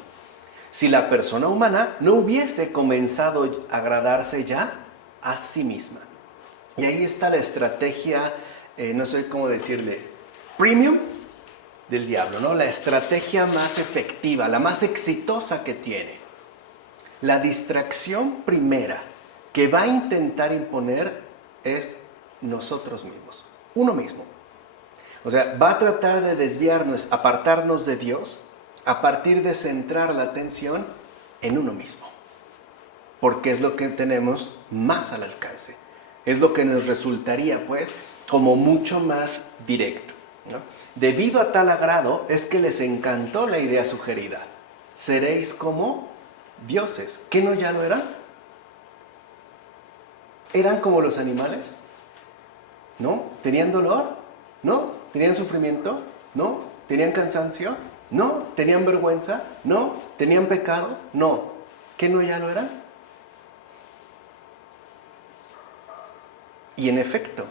Si la persona humana no hubiese comenzado a agradarse ya a sí misma. Y ahí está la estrategia, no sé cómo decirle, premium del diablo, ¿no? La estrategia más efectiva, la más exitosa que tiene. La distracción primera que va a intentar imponer es nosotros mismos, uno mismo. O sea, va a tratar de desviarnos, apartarnos de Dios a partir de centrar la atención en uno mismo. Porque es lo que tenemos más al alcance. Es lo que nos resultaría, pues, como mucho más directo, ¿no? Debido a tal agrado es que les encantó la idea sugerida. Seréis como dioses. ¿Qué no ya lo eran? ¿Eran como los animales? ¿No? ¿Tenían dolor? ¿No? ¿Tenían sufrimiento? ¿No? ¿Tenían cansancio? ¿No? ¿Tenían vergüenza? ¿No? ¿Tenían pecado? No. ¿Qué no ya lo eran? Y en efecto,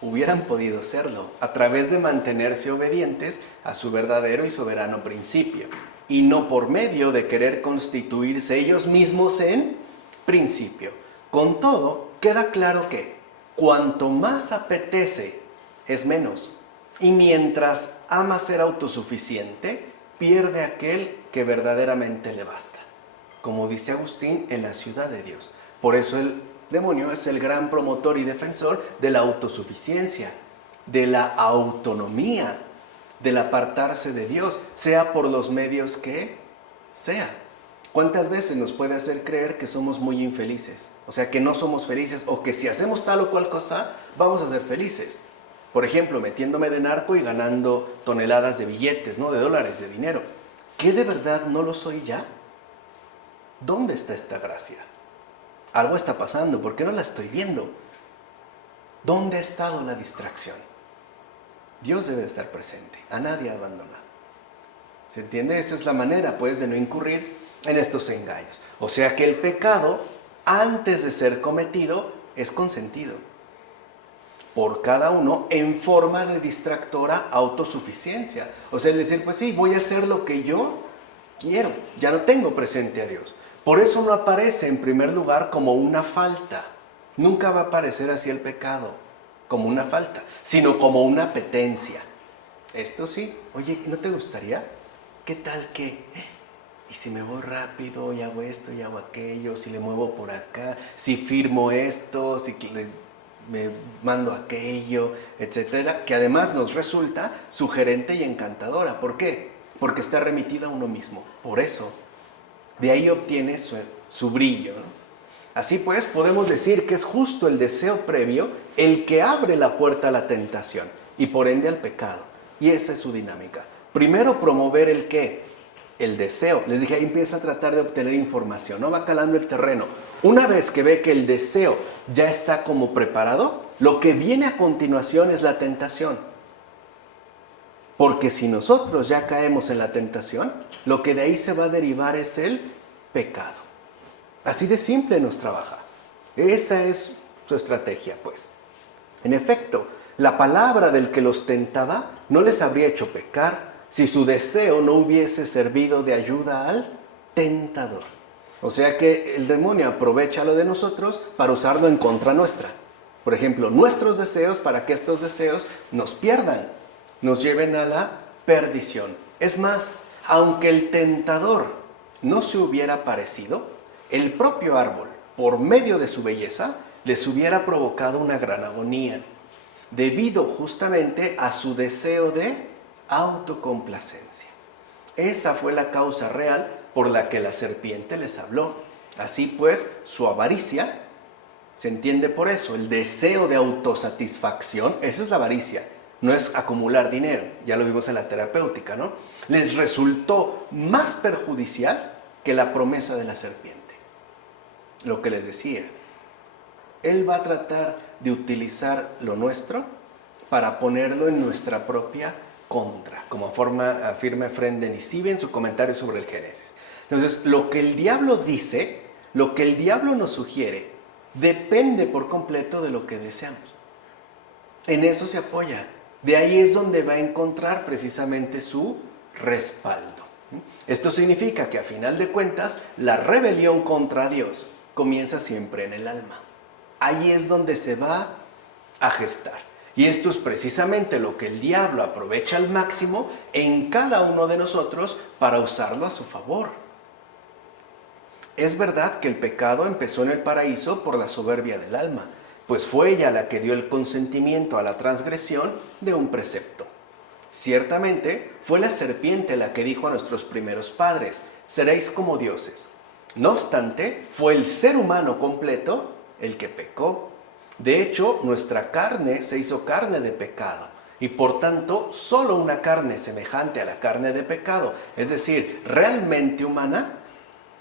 hubieran podido serlo a través de mantenerse obedientes a su verdadero y soberano principio, y no por medio de querer constituirse ellos mismos en principio. Con todo, queda claro que cuanto más apetece, es menos. Y mientras ama ser autosuficiente, pierde aquel que verdaderamente le basta. Como dice Agustín, en la ciudad de Dios. Por eso el demonio es el gran promotor y defensor de la autosuficiencia, de la autonomía, del apartarse de Dios, sea por los medios que sea. ¿Cuántas veces nos puede hacer creer que somos muy infelices? O sea, que no somos felices, o que si hacemos tal o cual cosa, vamos a ser felices. Por ejemplo, metiéndome de narco y ganando toneladas de billetes, ¿no? De dólares, de dinero. ¿Qué de verdad no lo soy ya? ¿Dónde está esta gracia? Algo está pasando, ¿por qué no la estoy viendo? ¿Dónde ha estado la distracción? Dios debe estar presente, a nadie abandonado. ¿Se entiende? Esa es la manera, pues, de no incurrir en estos engaños. O sea que el pecado, antes de ser cometido, es consentido por cada uno en forma de distractora autosuficiencia. O sea, es decir, pues sí, voy a hacer lo que yo quiero, ya no tengo presente a Dios. Por eso no aparece en primer lugar como una falta. Nunca va a aparecer así el pecado, como una falta, sino como una apetencia. Esto sí, oye, ¿no te gustaría? ¿Qué tal que? ¿Y si me voy rápido y hago esto y hago aquello? Si le muevo por acá, si firmo esto, si me mando aquello, etcétera, que además nos resulta sugerente y encantadora. ¿Por qué? Porque está remitida a uno mismo. Por eso, de ahí obtiene su brillo, ¿no? Así pues, podemos decir que es justo el deseo previo el que abre la puerta a la tentación y por ende al pecado. Y esa es su dinámica. Primero promover el ¿qué? El deseo. Les dije, ahí empieza a tratar de obtener información, ¿no? Va calando el terreno. Una vez que ve que el deseo ya está como preparado, lo que viene a continuación es la tentación. Porque si nosotros ya caemos en la tentación, lo que de ahí se va a derivar es el pecado. Así de simple nos trabaja. Esa es su estrategia, pues. En efecto, la palabra del que los tentaba no les habría hecho pecar si su deseo no hubiese servido de ayuda al tentador. O sea que el demonio aprovecha lo de nosotros para usarlo en contra nuestra. Por ejemplo, nuestros deseos para que estos deseos nos pierdan, nos lleven a la perdición. Es más, aunque el tentador no se hubiera aparecido, el propio árbol, por medio de su belleza, les hubiera provocado una gran agonía, debido justamente a su deseo de autocomplacencia. Esa fue la causa real por la que la serpiente les habló. Así pues, su avaricia, se entiende por eso, el deseo de autosatisfacción, esa es la avaricia, no es acumular dinero, ya lo vimos en la terapéutica, ¿no? Les resultó más perjudicial que la promesa de la serpiente. Lo que les decía, Él va a tratar de utilizar lo nuestro para ponerlo en nuestra propia contra, como afirma Efrén de Nisibi en su comentario sobre el Génesis. Entonces, lo que el diablo dice, lo que el diablo nos sugiere, depende por completo de lo que deseamos. En eso se apoya. De ahí es donde va a encontrar precisamente su respaldo. Esto significa que a final de cuentas, la rebelión contra Dios comienza siempre en el alma. Ahí es donde se va a gestar. Y esto es precisamente lo que el diablo aprovecha al máximo en cada uno de nosotros para usarlo a su favor. Es verdad que el pecado empezó en el paraíso por la soberbia del alma, pues fue ella la que dio el consentimiento a la transgresión de un precepto. Ciertamente fue la serpiente la que dijo a nuestros primeros padres, seréis como dioses. No obstante, fue el ser humano completo el que pecó. De hecho, nuestra carne se hizo carne de pecado y por tanto solo una carne semejante a la carne de pecado, es decir, realmente humana,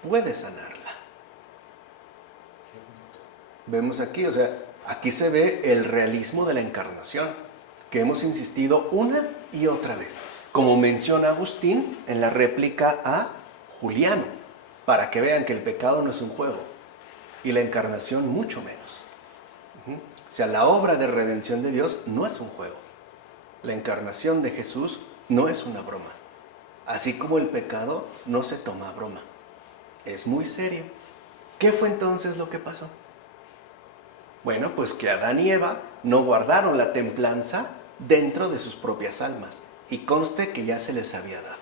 puede sanarla. Vemos aquí, o sea, aquí se ve el realismo de la encarnación, que hemos insistido una y otra vez, como menciona Agustín en la réplica a Juliano, para que vean que el pecado no es un juego y la encarnación mucho menos. O sea, la obra de redención de Dios no es un juego. La encarnación de Jesús no es una broma. Así como el pecado no se toma a broma. Es muy serio. ¿Qué fue entonces lo que pasó? Bueno, pues que Adán y Eva no guardaron la templanza dentro de sus propias almas. Y conste que ya se les había dado.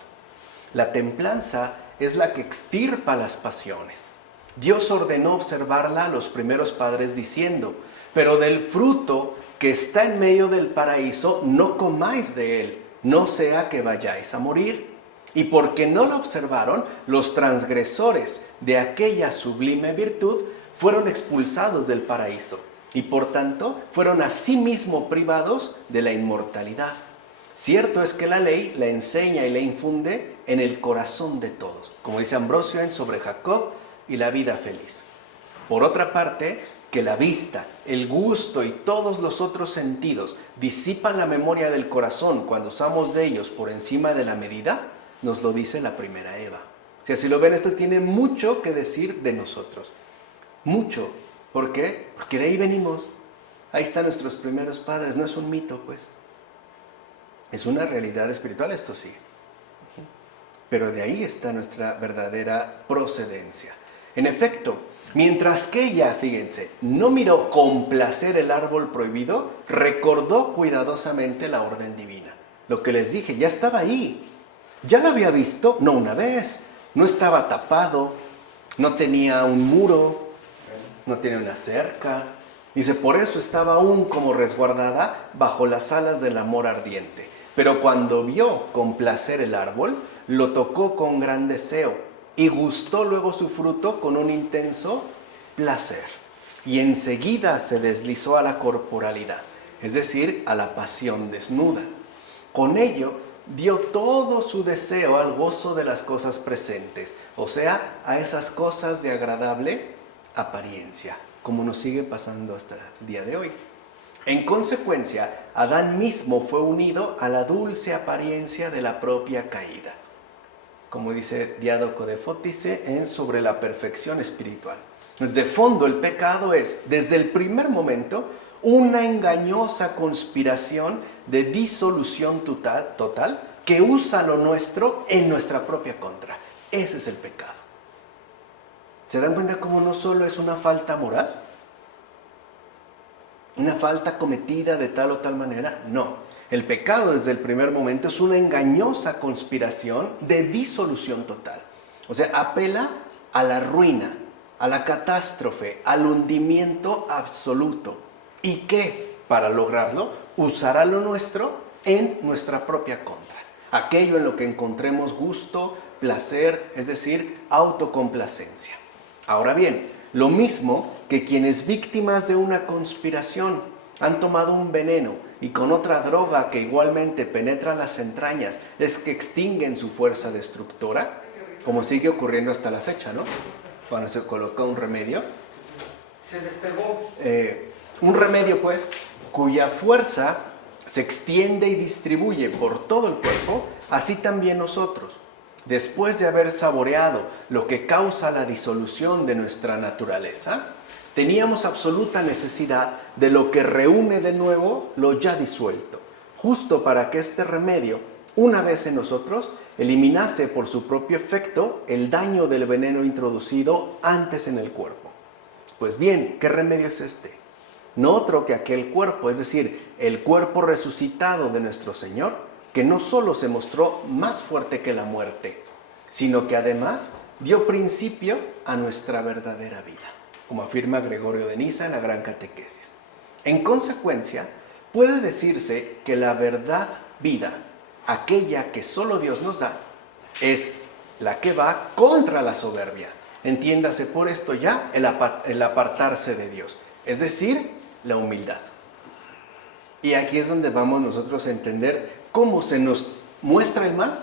La templanza es la que extirpa las pasiones. Dios ordenó observarla a los primeros padres diciendo, pero del fruto que está en medio del paraíso no comáis de él, no sea que vayáis a morir. Y porque no la observaron, los transgresores de aquella sublime virtud fueron expulsados del paraíso y por tanto fueron asimismo privados de la inmortalidad. Cierto es que la ley la enseña y la infunde en el corazón de todos, como dice Ambrosio en Sobre Jacob y la vida feliz. Por otra parte, que la vista, el gusto y todos los otros sentidos disipan la memoria del corazón cuando usamos de ellos por encima de la medida, nos lo dice la primera Eva. O sea, si lo ven, esto tiene mucho que decir de nosotros. Mucho. ¿Por qué? Porque de ahí venimos. Ahí están nuestros primeros padres. No es un mito, pues. Es una realidad espiritual, esto sí. Pero de ahí está nuestra verdadera procedencia. En efecto, mientras que ella, fíjense, no miró con placer el árbol prohibido, recordó cuidadosamente la orden divina. Lo que les dije, ya estaba ahí. Ya lo había visto, no una vez. No estaba tapado, no tenía un muro, no tenía una cerca. Dice, por eso estaba aún como resguardada bajo las alas del amor ardiente. Pero cuando vio con placer el árbol, lo tocó con gran deseo y gustó luego su fruto con un intenso placer. Y enseguida se deslizó a la corporalidad, es decir, a la pasión desnuda. Con ello dio todo su deseo al gozo de las cosas presentes, o sea, a esas cosas de agradable apariencia, como nos sigue pasando hasta el día de hoy. En consecuencia, Adán mismo fue unido a la dulce apariencia de la propia caída, como dice Diádoco de Fótice en Sobre la perfección espiritual. Pues de fondo el pecado es, desde el primer momento, una engañosa conspiración de disolución total que usa lo nuestro en nuestra propia contra. Ese es el pecado. ¿Se dan cuenta cómo no solo es una falta moral? ¿Una falta cometida de tal o tal manera? No. El pecado desde el primer momento es una engañosa conspiración de disolución total. O sea, apela a la ruina, a la catástrofe, al hundimiento absoluto. ¿Y qué? Para lograrlo, usará lo nuestro en nuestra propia contra. Aquello en lo que encontremos gusto, placer, es decir, autocomplacencia. Ahora bien, lo mismo que quienes víctimas de una conspiración han tomado un veneno y con otra droga que igualmente penetra las entrañas es que extinguen su fuerza destructora, como sigue ocurriendo hasta la fecha, ¿no? Cuando se coloca un remedio. Se despegó. Un remedio, pues, cuya fuerza se extiende y distribuye por todo el cuerpo, así también nosotros. Después de haber saboreado lo que causa la disolución de nuestra naturaleza, teníamos absoluta necesidad de lo que reúne de nuevo lo ya disuelto, justo para que este remedio, una vez en nosotros, eliminase por su propio efecto el daño del veneno introducido antes en el cuerpo. Pues bien, ¿qué remedio es este? No otro que aquel cuerpo, es decir, el cuerpo resucitado de nuestro Señor, que no solo se mostró más fuerte que la muerte, sino que además dio principio a nuestra verdadera vida, como afirma Gregorio de Niza en la Gran Catequesis. En consecuencia, puede decirse que la verdad vida, aquella que solo Dios nos da, es la que va contra la soberbia. Entiéndase por esto ya el apartarse de Dios, es decir, la humildad. Y aquí es donde vamos nosotros a entender cómo se nos muestra el mal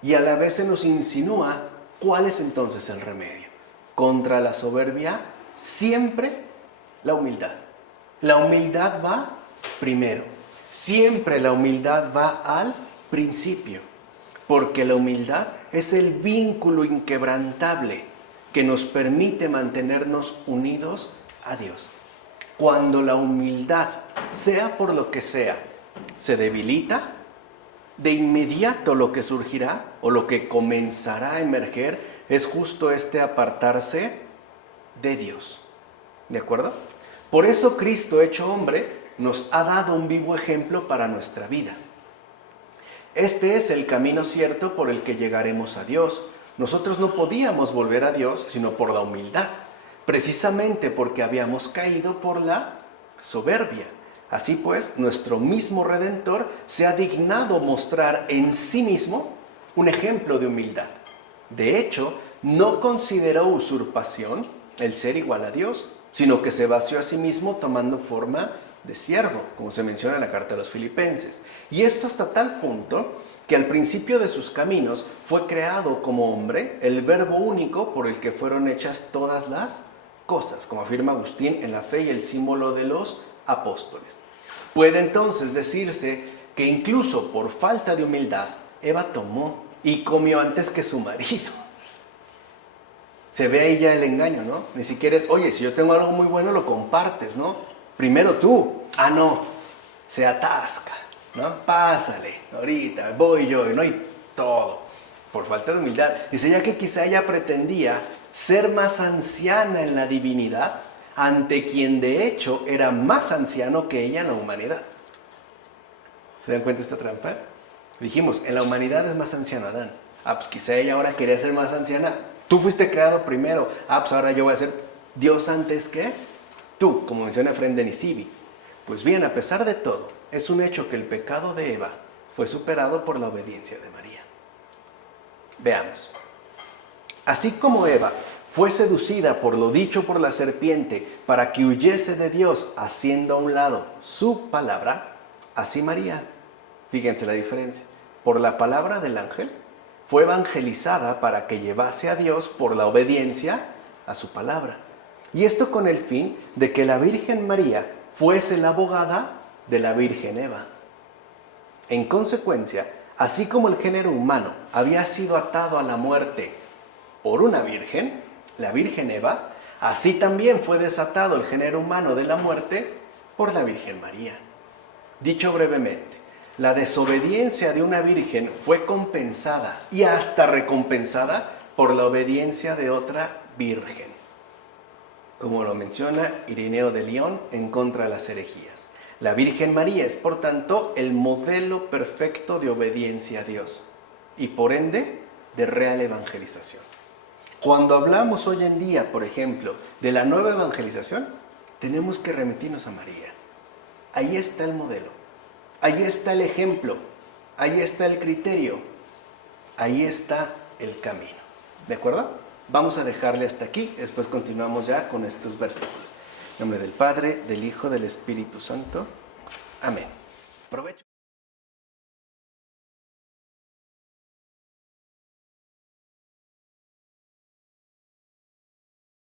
y a la vez se nos insinúa cuál es entonces el remedio. Contra la soberbia, siempre la humildad. La humildad va primero. Siempre la humildad va al principio. Porque la humildad es el vínculo inquebrantable que nos permite mantenernos unidos a Dios. Cuando la humildad, sea por lo que sea, se debilita, de inmediato lo que surgirá o lo que comenzará a emerger es justo este apartarse de Dios. ¿De acuerdo? Por eso Cristo, hecho hombre, nos ha dado un vivo ejemplo para nuestra vida. Este es el camino cierto por el que llegaremos a Dios. Nosotros no podíamos volver a Dios sino por la humildad, precisamente porque habíamos caído por la soberbia. Así pues, nuestro mismo Redentor se ha dignado mostrar en sí mismo un ejemplo de humildad. De hecho, no consideró usurpación el ser igual a Dios, sino que se vació a sí mismo tomando forma de siervo, como se menciona en la carta a los Filipenses. Y esto hasta tal punto que al principio de sus caminos fue creado como hombre el verbo único por el que fueron hechas todas las cosas, como afirma Agustín en La Fe y el símbolo de los apóstoles. Puede entonces decirse que incluso por falta de humildad, Eva tomó y comió antes que su marido. Se ve ahí ya el engaño, ¿no? Ni siquiera es, oye, si yo tengo algo muy bueno, lo compartes, ¿no? Primero tú. Ah, no, se atasca, ¿no? Pásale, ahorita voy yo, ¿no? Y todo, por falta de humildad. Dice ya que quizá ella pretendía ser más anciana en la divinidad, ante quien de hecho era más anciano que ella en la humanidad. ¿Se dan cuenta esta trampa? Dijimos, en la humanidad es más anciano Adán. Ah, pues quizá ella ahora quería ser más anciana. Tú fuiste creado primero. Ah, pues ahora yo voy a ser Dios antes que tú, como menciona Efrén de Nisibi. Pues bien, a pesar de todo, es un hecho que el pecado de Eva fue superado por la obediencia de María. Veamos. Así como Eva fue seducida por lo dicho por la serpiente para que huyese de Dios haciendo a un lado su palabra, así María, fíjense la diferencia, por la palabra del ángel, fue evangelizada para que llevase a Dios por la obediencia a su palabra. Y esto con el fin de que la Virgen María fuese la abogada de la Virgen Eva. En consecuencia, así como el género humano había sido atado a la muerte por una virgen, la Virgen Eva, Así también fue desatado el género humano de la muerte por la Virgen María. Dicho brevemente, la desobediencia de una virgen fue compensada y hasta recompensada por la obediencia de otra virgen, como lo menciona Ireneo de León en Contra de las herejías. La Virgen María es, por tanto, el modelo perfecto de obediencia a Dios y, por ende, de real evangelización. Cuando hablamos hoy en día, por ejemplo, de la nueva evangelización, tenemos que remitirnos a María. Ahí está el modelo, ahí está el ejemplo, ahí está el criterio, ahí está el camino. ¿De acuerdo? Vamos a dejarle hasta aquí, después continuamos ya con estos versículos. En nombre del Padre, del Hijo, del Espíritu Santo. Amén. Provecho.